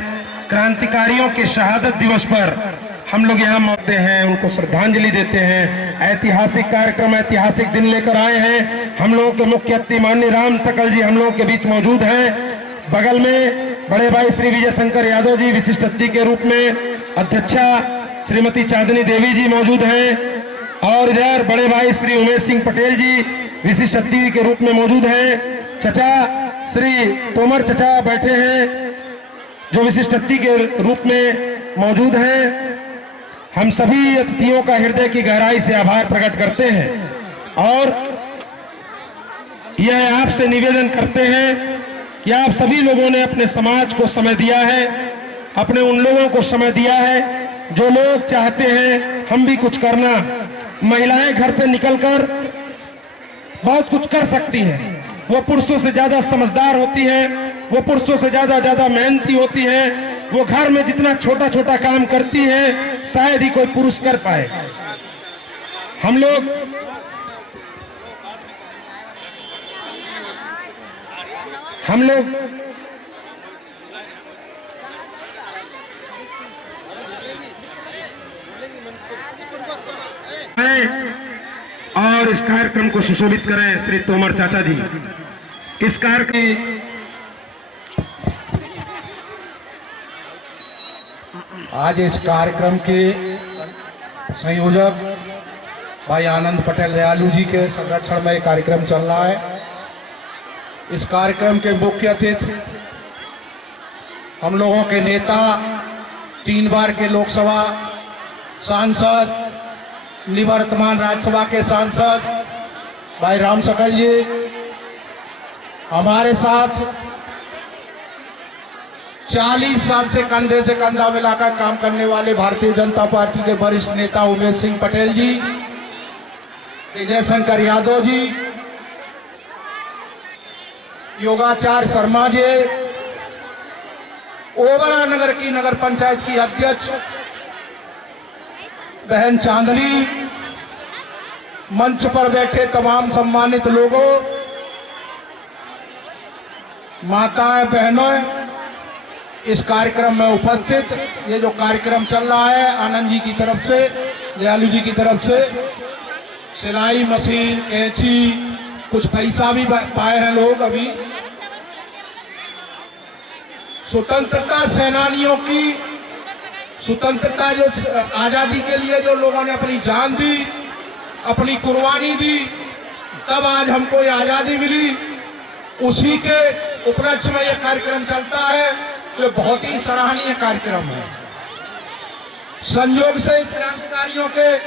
क्रांतिकारियों के शहादत दिवस पर हम लोग यहाँ मौजूद हैं, उनको श्रद्धांजलि देते हैं। ऐतिहासिक कार्यक्रम, ऐतिहासिक दिन लेकर आए हैं। हम लोगों के मुख्य अतिथि माननीय राम सकल जी हम लोगों के बीच मौजूद हैं। बगल में बड़े भाई श्री विजय शंकर यादव जी विशिष्ट अतिथि के रूप में, अध्यक्षा श्रीमती चांदनी देवी जी मौजूद हैं, और इधर बड़े भाई श्री उमेश सिंह पटेल जी विशिष्ट अतिथि के रूप में मौजूद हैं। चचा श्री तोमर चचा बैठे हैं जो विशिष्ट अतिथि के रूप में मौजूद हैं। हम सभी अतिथियों का हृदय की गहराई से आभार प्रकट करते हैं और यह आपसे निवेदन करते हैं कि आप सभी लोगों ने अपने समाज को समय दिया है, अपने उन लोगों को समय दिया है जो लोग चाहते हैं हम भी कुछ करना। महिलाएं घर से निकलकर बहुत कुछ कर सकती हैं, वो पुरुषों से ज्यादा समझदार होती हैं, वो पुरुषों से ज्यादा मेहनती होती हैं। वो घर में जितना छोटा छोटा काम करती हैं शायद ही कोई पुरुष कर पाए। हम लोग और इस कार्यक्रम को सुशोभित करें श्री तोमर चाचा जी। इस कार्यक्रम आज इस कार्यक्रम के संयोजक भाई आनंद पटेल दयालु जी के संरक्षण में कार्यक्रम चल रहा है। इस कार्यक्रम के मुख्य अतिथि हम लोगों के नेता, 3 बार के लोकसभा सांसद, निवर्तमान राज्यसभा के सांसद भाई राम सकल जी, हमारे साथ 40 साल से कंधे से कंधा मिलाकर काम करने वाले भारतीय जनता पार्टी के वरिष्ठ नेता उमेश सिंह पटेल जी, विजय शंकर यादव जी, योगाचार्य शर्मा जी, ओबरा नगर की नगर पंचायत की अध्यक्ष बहन चांदनी, मंच पर बैठे तमाम सम्मानित लोगों, माताएं, बहनों, इस कार्यक्रम में उपस्थित। ये जो कार्यक्रम चल रहा है आनंद जी की तरफ से, दयालु जी की तरफ से, सिलाई मशीन, कैंची, कुछ पैसा भी पाए हैं लोग। अभी स्वतंत्रता सेनानियों की, स्वतंत्रता जो आजादी के लिए जो लोगों ने अपनी जान दी, अपनी कुर्बानी दी, तब आज हमको ये आजादी मिली। उसी के उपलक्ष्य में ये कार्यक्रम चलता है। ये बहुत ही सराहनीय कार्यक्रम है। संयोग से क्रांतिकारियों के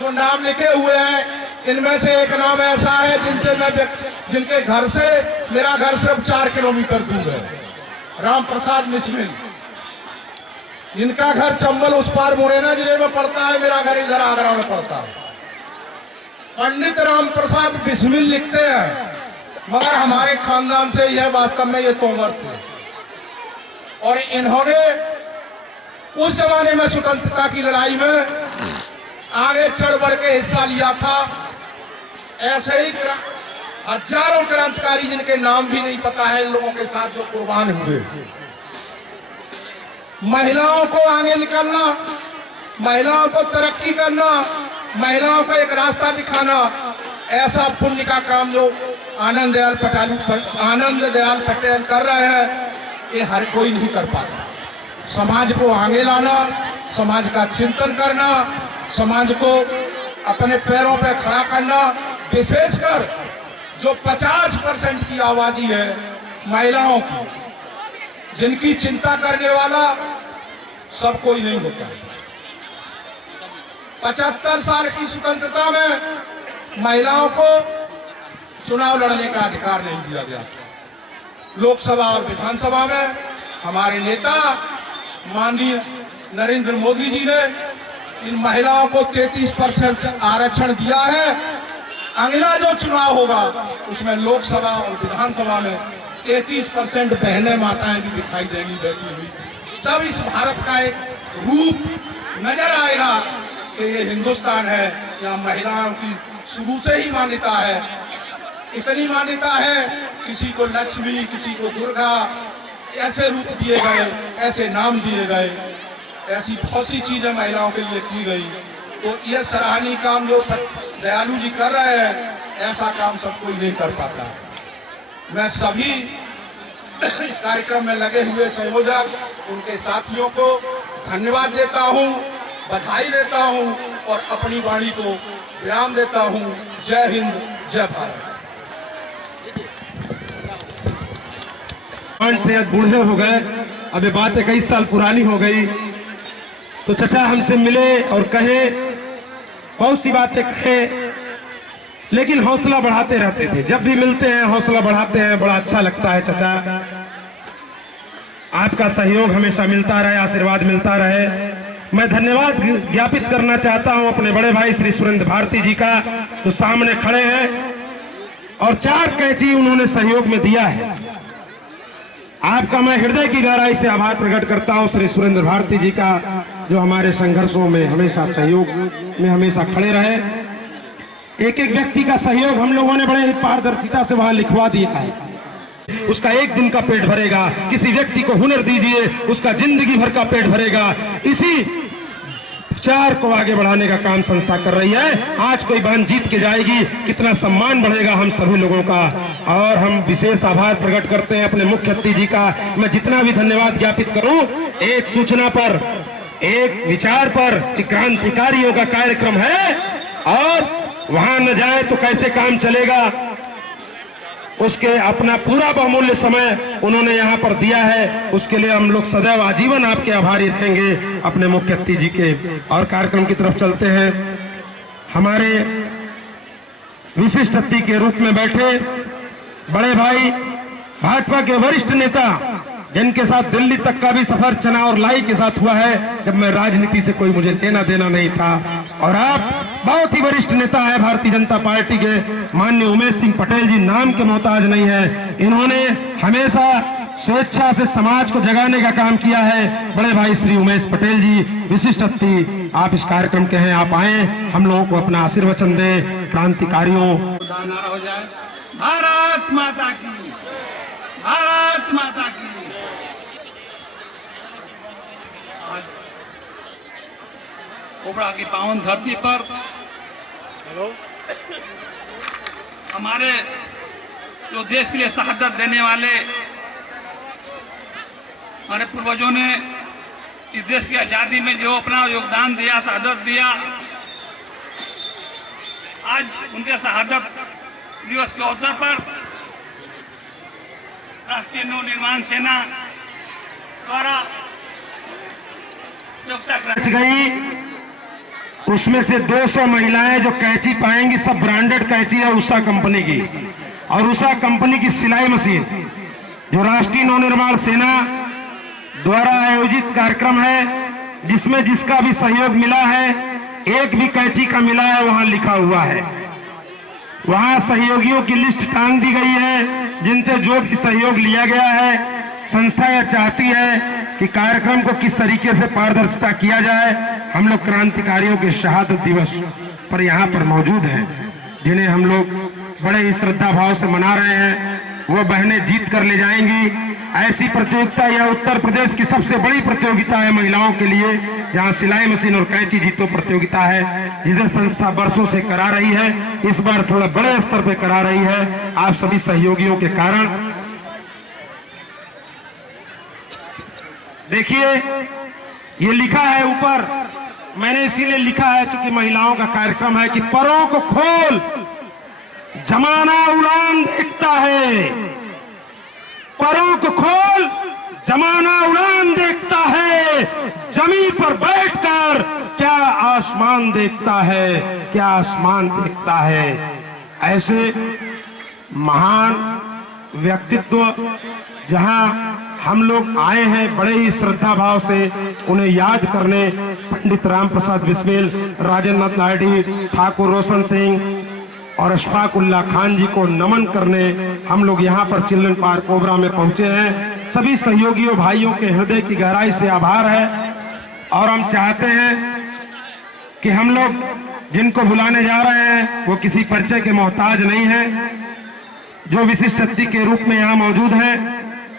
जो नाम लिखे हुए हैं, इनमें से एक नाम ऐसा है जिनके घर से मेरा घर सिर्फ 4 किलोमीटर दूर है, राम प्रसाद बिस्मिल। जिनका घर चंबल उस पार मुरैना जिले में पड़ता है, मेरा घर इधर आगरा में पड़ता है। पंडित राम प्रसाद बिस्मिल लिखते हैं, मगर हमारे खानदान से यह वास्तव में ये तोमर थे और इन्होंने उस जमाने में स्वतंत्रता की लड़ाई में आगे चढ़ बढ़ के हिस्सा लिया था। ऐसे ही हजारों क्रांतिकारी जिनके नाम भी नहीं पता है, इन लोगों के साथ जो कुर्बान हुए। महिलाओं को आगे निकलना, महिलाओं को तरक्की करना, महिलाओं को एक रास्ता दिखाना, ऐसा पुण्य का काम जो आनंद दयाल पटेल कर रहे हैं, ये हर कोई नहीं कर पाता। समाज को आगे लाना, समाज का चिंतन करना, समाज को अपने पैरों पर खड़ा करना, विशेषकर जो 50% की आबादी है महिलाओं की, जिनकी चिंता करने वाला सब कोई नहीं होता। 75 साल की स्वतंत्रता में महिलाओं को चुनाव लड़ने का अधिकार नहीं दिया गया। लोकसभा और विधानसभा में हमारे नेता माननीय नरेंद्र मोदी जी ने इन महिलाओं को 33% आरक्षण दिया है। अगला जो चुनाव होगा उसमें लोकसभा और विधानसभा में 33% बहनें माताएं भी दिखाई देंगी बैठी हुई। तब इस भारत का एक रूप नजर आएगा कि ये हिंदुस्तान है, यहाँ महिलाओं की शुरू से ही मान्यता है। इतनी मान्यता है, किसी को लक्ष्मी, किसी को दुर्गा, ऐसे रूप दिए गए, ऐसे नाम दिए गए, ऐसी बहुत सी चीजें महिलाओं के लिए की गई। तो ये सराहनीय काम जो दयालु जी कर रहे हैं, ऐसा काम सब कोई नहीं कर पाता। मैं सभी इस कार्यक्रम में लगे हुए संयोजक, उनके साथियों को धन्यवाद देता हूं, बधाई देता हूं और अपनी वाणी को विराम देता हूं। जय हिंद, जय भारत। बूढ़े हो गए, अब ये बात 21 साल पुरानी हो गई। तो चचा हमसे मिले और कहे, बहुत सी बातें कहे, लेकिन हौसला बढ़ाते रहते थे। जब भी मिलते हैं हौसला बढ़ाते हैं, बड़ा अच्छा लगता है। चचा आपका सहयोग हमेशा मिलता रहे, आशीर्वाद मिलता रहे। मैं धन्यवाद ज्ञापित करना चाहता हूं अपने बड़े भाई श्री सुरेंद्र भारती जी का, जो सामने खड़े हैं और 4 कैंची उन्होंने सहयोग में दिया है। आपका मैं हृदय की गहराई से आभार प्रकट करता हूं श्री सुरेंद्र भारती जी का, जो हमारे संघर्षों में हमेशा सहयोग में हमेशा खड़े रहे। एक एक व्यक्ति का सहयोग हम लोगों ने बड़े ही पारदर्शिता से वहां लिखवा दिया है। उसका एक दिन का पेट भरेगा। किसी व्यक्ति को हुनर दीजिए, उसका जिंदगी भर का पेट भरेगा। इसी विचार को आगे बढ़ाने का काम संस्था कर रही है। आज कोई बहन जीत के जाएगी, कितना सम्मान बढ़ेगा हम सभी लोगों का। और हम विशेष आभार प्रकट करते हैं अपने मुख्य अतिथि जी का। मैं जितना भी धन्यवाद ज्ञापित करूं, एक सूचना पर, एक विचार पर कि क्रांतिकारियों का कार्यक्रम है और वहां न जाए तो कैसे काम चलेगा, उसके अपना पूरा बहुमूल्य समय उन्होंने यहाँ पर दिया है। उसके लिए हम लोग सदैव आजीवन आपके आभारी रहेंगे, अपने मुख्य अतिथि जी के। और कार्यक्रम की तरफ चलते हैं। हमारे विशिष्ट अतिथि के रूप में बैठे बड़े भाई, भाजपा के वरिष्ठ नेता, जिनके साथ दिल्ली तक का भी सफर चना और लाई के साथ हुआ है, जब मैं राजनीति से कोई मुझे लेना देना नहीं था। और आप बहुत ही वरिष्ठ नेता है भारतीय जनता पार्टी के, माननीय उमेश सिंह पटेल जी, नाम के मोहताज नहीं है। इन्होंने हमेशा स्वेच्छा से समाज को जगाने का काम किया है। बड़े भाई श्री उमेश पटेल जी विशिष्ट अतिथि, आप इस कार्यक्रम के हैं, आप आए, हम लोगों को अपना आशीर्वचन दें। क्रांतिकारियों हो जाए। भारत माता की, भारत माता की। कोबरा की पावन धरती पर हमारे जो देश के लिए शहादत देने वाले हमारे पूर्वजों ने इस देश की आजादी में जो अपना योगदान दिया, शहादत दिया, आज उनके शहादत दिवस के अवसर पर राष्ट्रीय नव निर्माण सेना द्वारा गई। उसमें से 200 महिलाएं जो कैंची पाएंगी, सब ब्रांडेड कैंची है उषा कंपनी की। और उषा कंपनी की सिलाई मशीन, जो राष्ट्रीय नवनिर्माण सेना द्वारा आयोजित कार्यक्रम है, जिसमें जिसका भी सहयोग मिला है, एक भी कैंची का मिला है वहां लिखा हुआ है। वहां सहयोगियों की लिस्ट टांग दी गई है, जिनसे जो भी सहयोग लिया गया है। संस्था यह चाहती है कि कार्यक्रम को किस तरीके से पारदर्शिता किया जाए। हम लोग क्रांतिकारियों के शहादत दिवस पर यहाँ पर मौजूद हैं, जिन्हें हम लोग बड़े ही श्रद्धा भाव से मना रहे हैं। वो बहनें जीत कर ले जाएंगी। ऐसी प्रतियोगिता यह उत्तर प्रदेश की सबसे बड़ी प्रतियोगिता है महिलाओं के लिए, जहां सिलाई मशीन और कैंची जीतो प्रतियोगिता है, जिसे संस्था वर्षों से करा रही है। इस बार थोड़ा बड़े स्तर पर करा रही है, आप सभी सहयोगियों के कारण। देखिए, ये लिखा है ऊपर, मैंने इसीलिए लिखा है क्योंकि महिलाओं का कार्यक्रम है, कि परों को खोल जमाना उड़ान देखता है। परों को खोल जमाना उड़ान देखता है, जमीन पर बैठकर क्या आसमान देखता है, क्या आसमान देखता है। ऐसे महान व्यक्तित्व जहां हम लोग आए हैं बड़े ही श्रद्धा भाव से उन्हें याद करने, पंडित राम प्रसाद बिस्मिल, राजेंद्र नाथ लाहिड़ी, ठाकुर रोशन सिंह और अशफाक उल्लाह खान जी को नमन करने हम लोग यहाँ पर चिल्ड्रन पार्क ओबरा में पहुंचे हैं। सभी सहयोगियों भाइयों के हृदय की गहराई से आभार है और हम चाहते हैं कि हम लोग जिनको बुलाने जा रहे हैं वो किसी परिचय के मोहताज नहीं हैं। जो विशिष्ट अतिथि के रूप में यहाँ मौजूद हैं,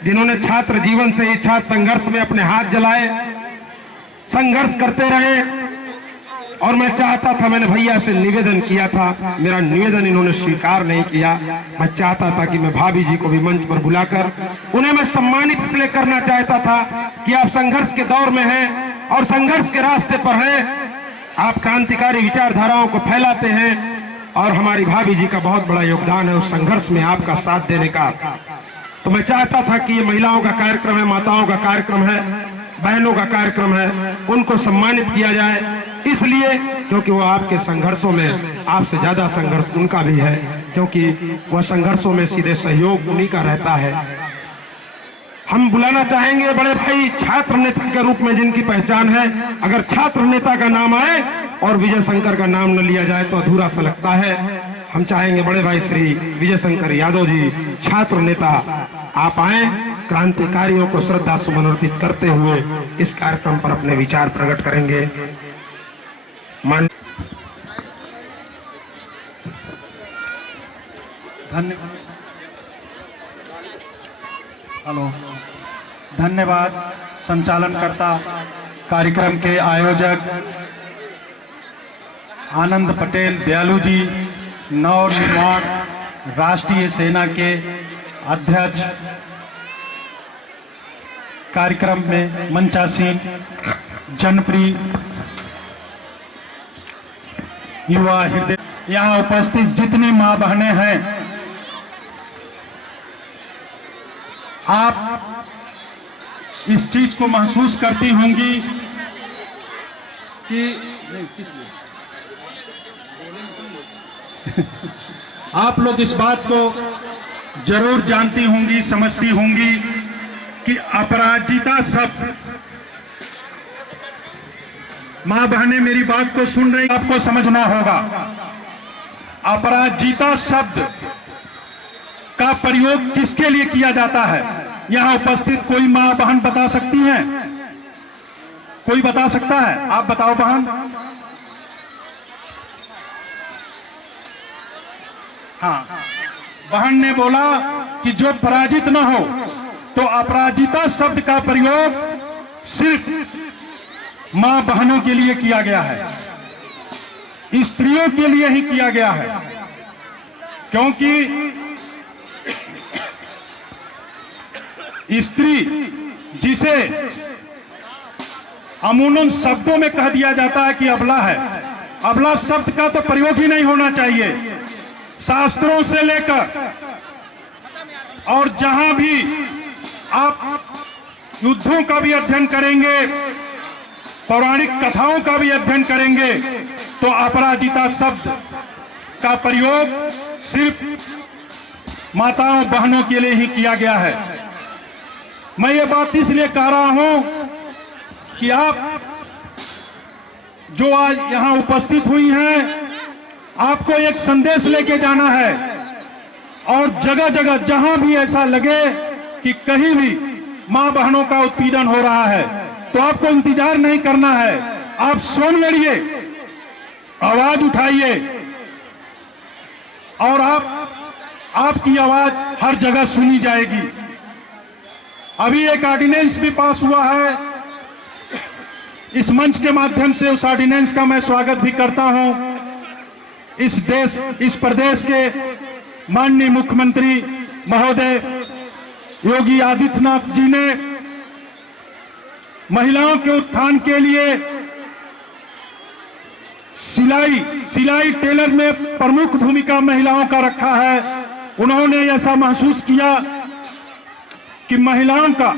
जिन्होंने छात्र जीवन से ही छात्र संघर्ष में अपने हाथ जलाए, संघर्ष करते रहे। और मैं चाहता था, मैंने भैया से निवेदन किया था, मेरा निवेदन इन्होंने स्वीकार नहीं किया। मैं चाहता था कि मैं भाभी जी को भी मंच पर बुलाकर उन्हें मैं सम्मानित इसलिए करना चाहता था कि आप संघर्ष के दौर में हैं और संघर्ष के रास्ते पर हैं, आप क्रांतिकारी विचारधाराओं को फैलाते हैं और हमारी भाभी जी का बहुत बड़ा योगदान है उस संघर्ष में आपका साथ देने का। तो मैं चाहता था कि ये महिलाओं का कार्यक्रम है, माताओं का कार्यक्रम है, बहनों का कार्यक्रम है, उनको सम्मानित किया जाए, इसलिए क्योंकि वो आपके संघर्षों में आपसे ज्यादा संघर्ष उनका भी है, क्योंकि वह संघर्षों में सीधे सहयोग उन्हीं का रहता है। हम बुलाना चाहेंगे बड़े भाई छात्र नेता के रूप में जिनकी पहचान है। अगर छात्र नेता का नाम आए और विजय शंकर का नाम न लिया जाए तो अधूरा सा लगता है। हम चाहेंगे बड़े भाई श्री विजय शंकर यादव जी, छात्र नेता, आप आए, क्रांतिकारियों को श्रद्धा सुमन अर्पित करते हुए इस कार्यक्रम पर अपने विचार प्रकट करेंगे। धन्यवाद संचालनकर्ता कार्यक्रम के आयोजक आनंद पटेल दयालु जी, नवनिर्माण राष्ट्रीय सेना के अध्यक्ष, कार्यक्रम में मंचासीन जनप्रिय युवा हृदय, यहाँ उपस्थित जितनी माँ बहनें हैं, आप इस चीज को महसूस करती होंगी कि आप लोग इस बात को जरूर जानती होंगी, समझती होंगी कि अपराजिता शब्द, मां बहनें मेरी बात को सुन रही, आपको समझना होगा, अपराजिता शब्द का प्रयोग किसके लिए किया जाता है। यहां उपस्थित कोई मां बहन बता सकती हैं? कोई बता सकता है? आप बताओ बहन। हाँ, बहन ने बोला कि जो पराजित न हो, तो अपराजिता शब्द का प्रयोग सिर्फ मां बहनों के लिए किया गया है, स्त्रियों के लिए ही किया गया है, क्योंकि स्त्री जिसे अमूमन शब्दों में कह दिया जाता है कि अबला है, अबला शब्द का तो प्रयोग ही नहीं होना चाहिए। शास्त्रों से लेकर और जहां भी आप युद्धों का भी अध्ययन करेंगे, पौराणिक कथाओं का भी अध्ययन करेंगे, तो अपराजिता शब्द का प्रयोग सिर्फ माताओं बहनों के लिए ही किया गया है। मैं ये बात इसलिए कह रहा हूं कि आप जो आज यहां उपस्थित हुई हैं, आपको एक संदेश लेके जाना है और जगह जगह जहां भी ऐसा लगे कि कहीं भी मां बहनों का उत्पीड़न हो रहा है, तो आपको इंतजार नहीं करना है, आप स्वयं लड़िए, आवाज उठाइए और आपकी आवाज हर जगह सुनी जाएगी। अभी एक ऑर्डिनेंस भी पास हुआ है, इस मंच के माध्यम से उस ऑर्डिनेंस का मैं स्वागत भी करता हूं। इस प्रदेश के माननीय मुख्यमंत्री महोदय योगी आदित्यनाथ जी ने महिलाओं के उत्थान के लिए सिलाई टेलर में प्रमुख भूमिका महिलाओं का रखा है। उन्होंने ऐसा महसूस किया कि महिलाओं का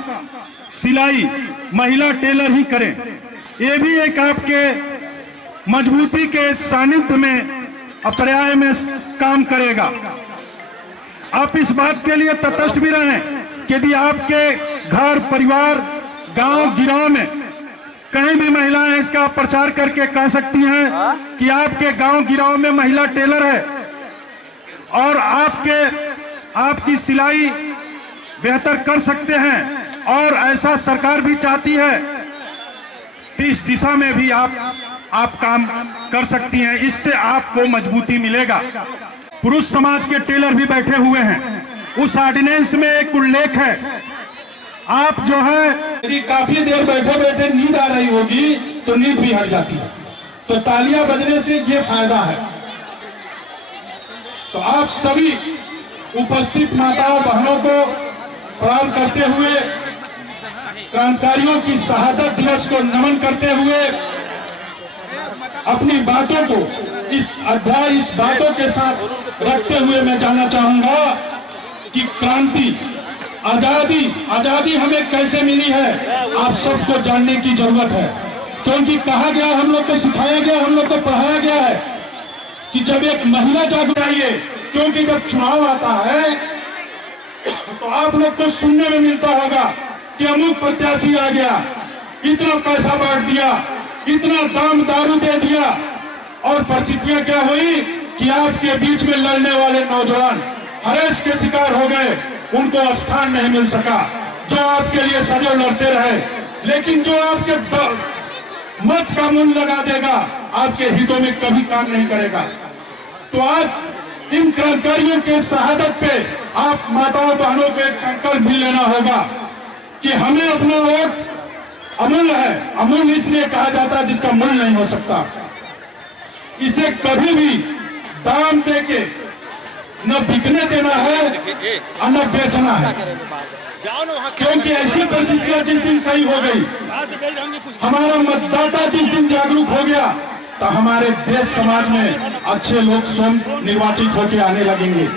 सिलाई महिला टेलर ही करें। ये भी एक आपके मजबूती के सानिध्य में अपर्याय में काम करेगा। आप इस बात के लिए तटस्थ भी रहें कि यदि आपके घर परिवार गांव गिराव में कहीं भी महिलाएं इसका प्रचार करके कह सकती हैं कि आपके गांव गिराव में महिला टेलर है और आपकी सिलाई बेहतर कर सकते हैं, और ऐसा सरकार भी चाहती है, तो इस दिशा में भी आप काम कर सकती हैं। इससे आपको मजबूती मिलेगा। पुरुष समाज के टेलर भी बैठे हुए हैं। उस ऑर्डिनेंस में एक उल्लेख है, आप जो है यदि काफी देर बैठे बैठे नींद आ रही होगी तो नींद भी हट जाती है, तो तालियां बजने से ये फायदा है। तो आप सभी उपस्थित माताओं बहनों को प्रणाम करते हुए, क्रांतिकारियों की शहादत दिवस को नमन करते हुए, अपनी बातों को इस बातों के साथ रखते हुए मैं जानना चाहूंगा कि क्रांति आजादी हमें कैसे मिली है, आप सबको जानने की जरूरत है। क्योंकि कहा गया, हम लोग को सिखाया गया, हम लोग को पढ़ाया गया है कि जब एक महिला जागरूक आइए, क्योंकि जब चुनाव आता है तो आप लोग को सुनने में मिलता होगा कि अमुक प्रत्याशी आ गया, इतना पैसा बांट दिया, इतना दाम दारू दे दिया, और परिस्थितियां क्या हुई कि आपके बीच में लड़ने वाले नौजवान हरेश के शिकार हो गए, उनको स्थान नहीं मिल सका। जो आपके लिए सदैव लड़ते रहे, लेकिन जो आपके मत का मूल्य लगा देगा, आपके हितों में कभी काम नहीं करेगा। तो आज इन क्रांतिकारियों के शहादत पे आप माताओं बहनों को एक संकल्प भी लेना होगा कि हमें अपना वोट अमूल्य है। अमूल्य इसलिए कहा जाता है जिसका मूल्य नहीं हो सकता। इसे कभी भी दाम देके न बिकने देना है और न बेचना है, क्योंकि ऐसी परिस्थितियां जिस दिन सही हो गई, हमारा मतदाता जिस दिन जागरूक हो गया, तो हमारे देश समाज में अच्छे लोग स्वयं निर्वाचित होकर आने लगेंगे।